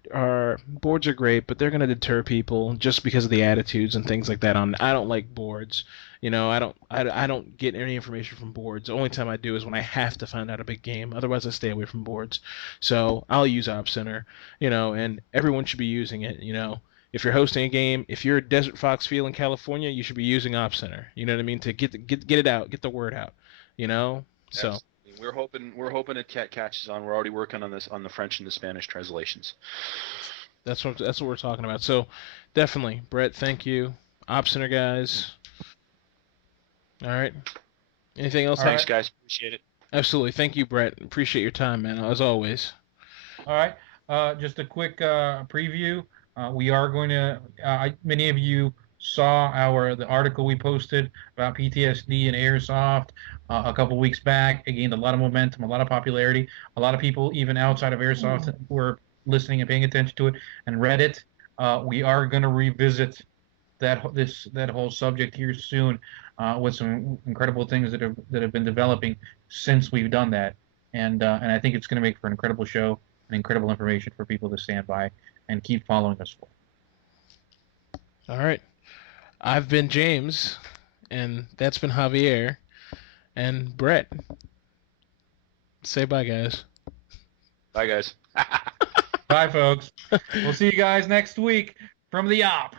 great, but they're going to deter people just because of the attitudes and things like that. I don't like boards. I don't get any information from boards. The only time I do is when I have to find out a big game. Otherwise, I stay away from boards. So I'll use Op Center. And everyone should be using it. If you're hosting a game, if you're at Desert Fox Field in California, you should be using Op Center. You know what I mean? To get it out, get the word out. So We're hoping it catches on. We're already working on this on the French and the Spanish translations. That's what we're talking about. So definitely, Brett, thank you. Op Center guys. All right. Anything else? All Thanks, right. guys. Appreciate it. Absolutely. Thank you, Brett. Appreciate your time, man, as always. All right. Just a quick preview. We are going to. Many of you saw the article we posted about PTSD and airsoft a couple weeks back. It gained a lot of momentum, a lot of popularity. A lot of people, even outside of airsoft, were listening and paying attention to it and read it. We are going to revisit that whole subject here soon with some incredible things that have been developing since we've done that, and I think it's going to make for an incredible show and incredible information for people to stand by and keep following us for. All right. I've been James, and that's been Javier and Brett. Say bye, guys. Bye, guys. Bye, folks. We'll see you guys next week from the op.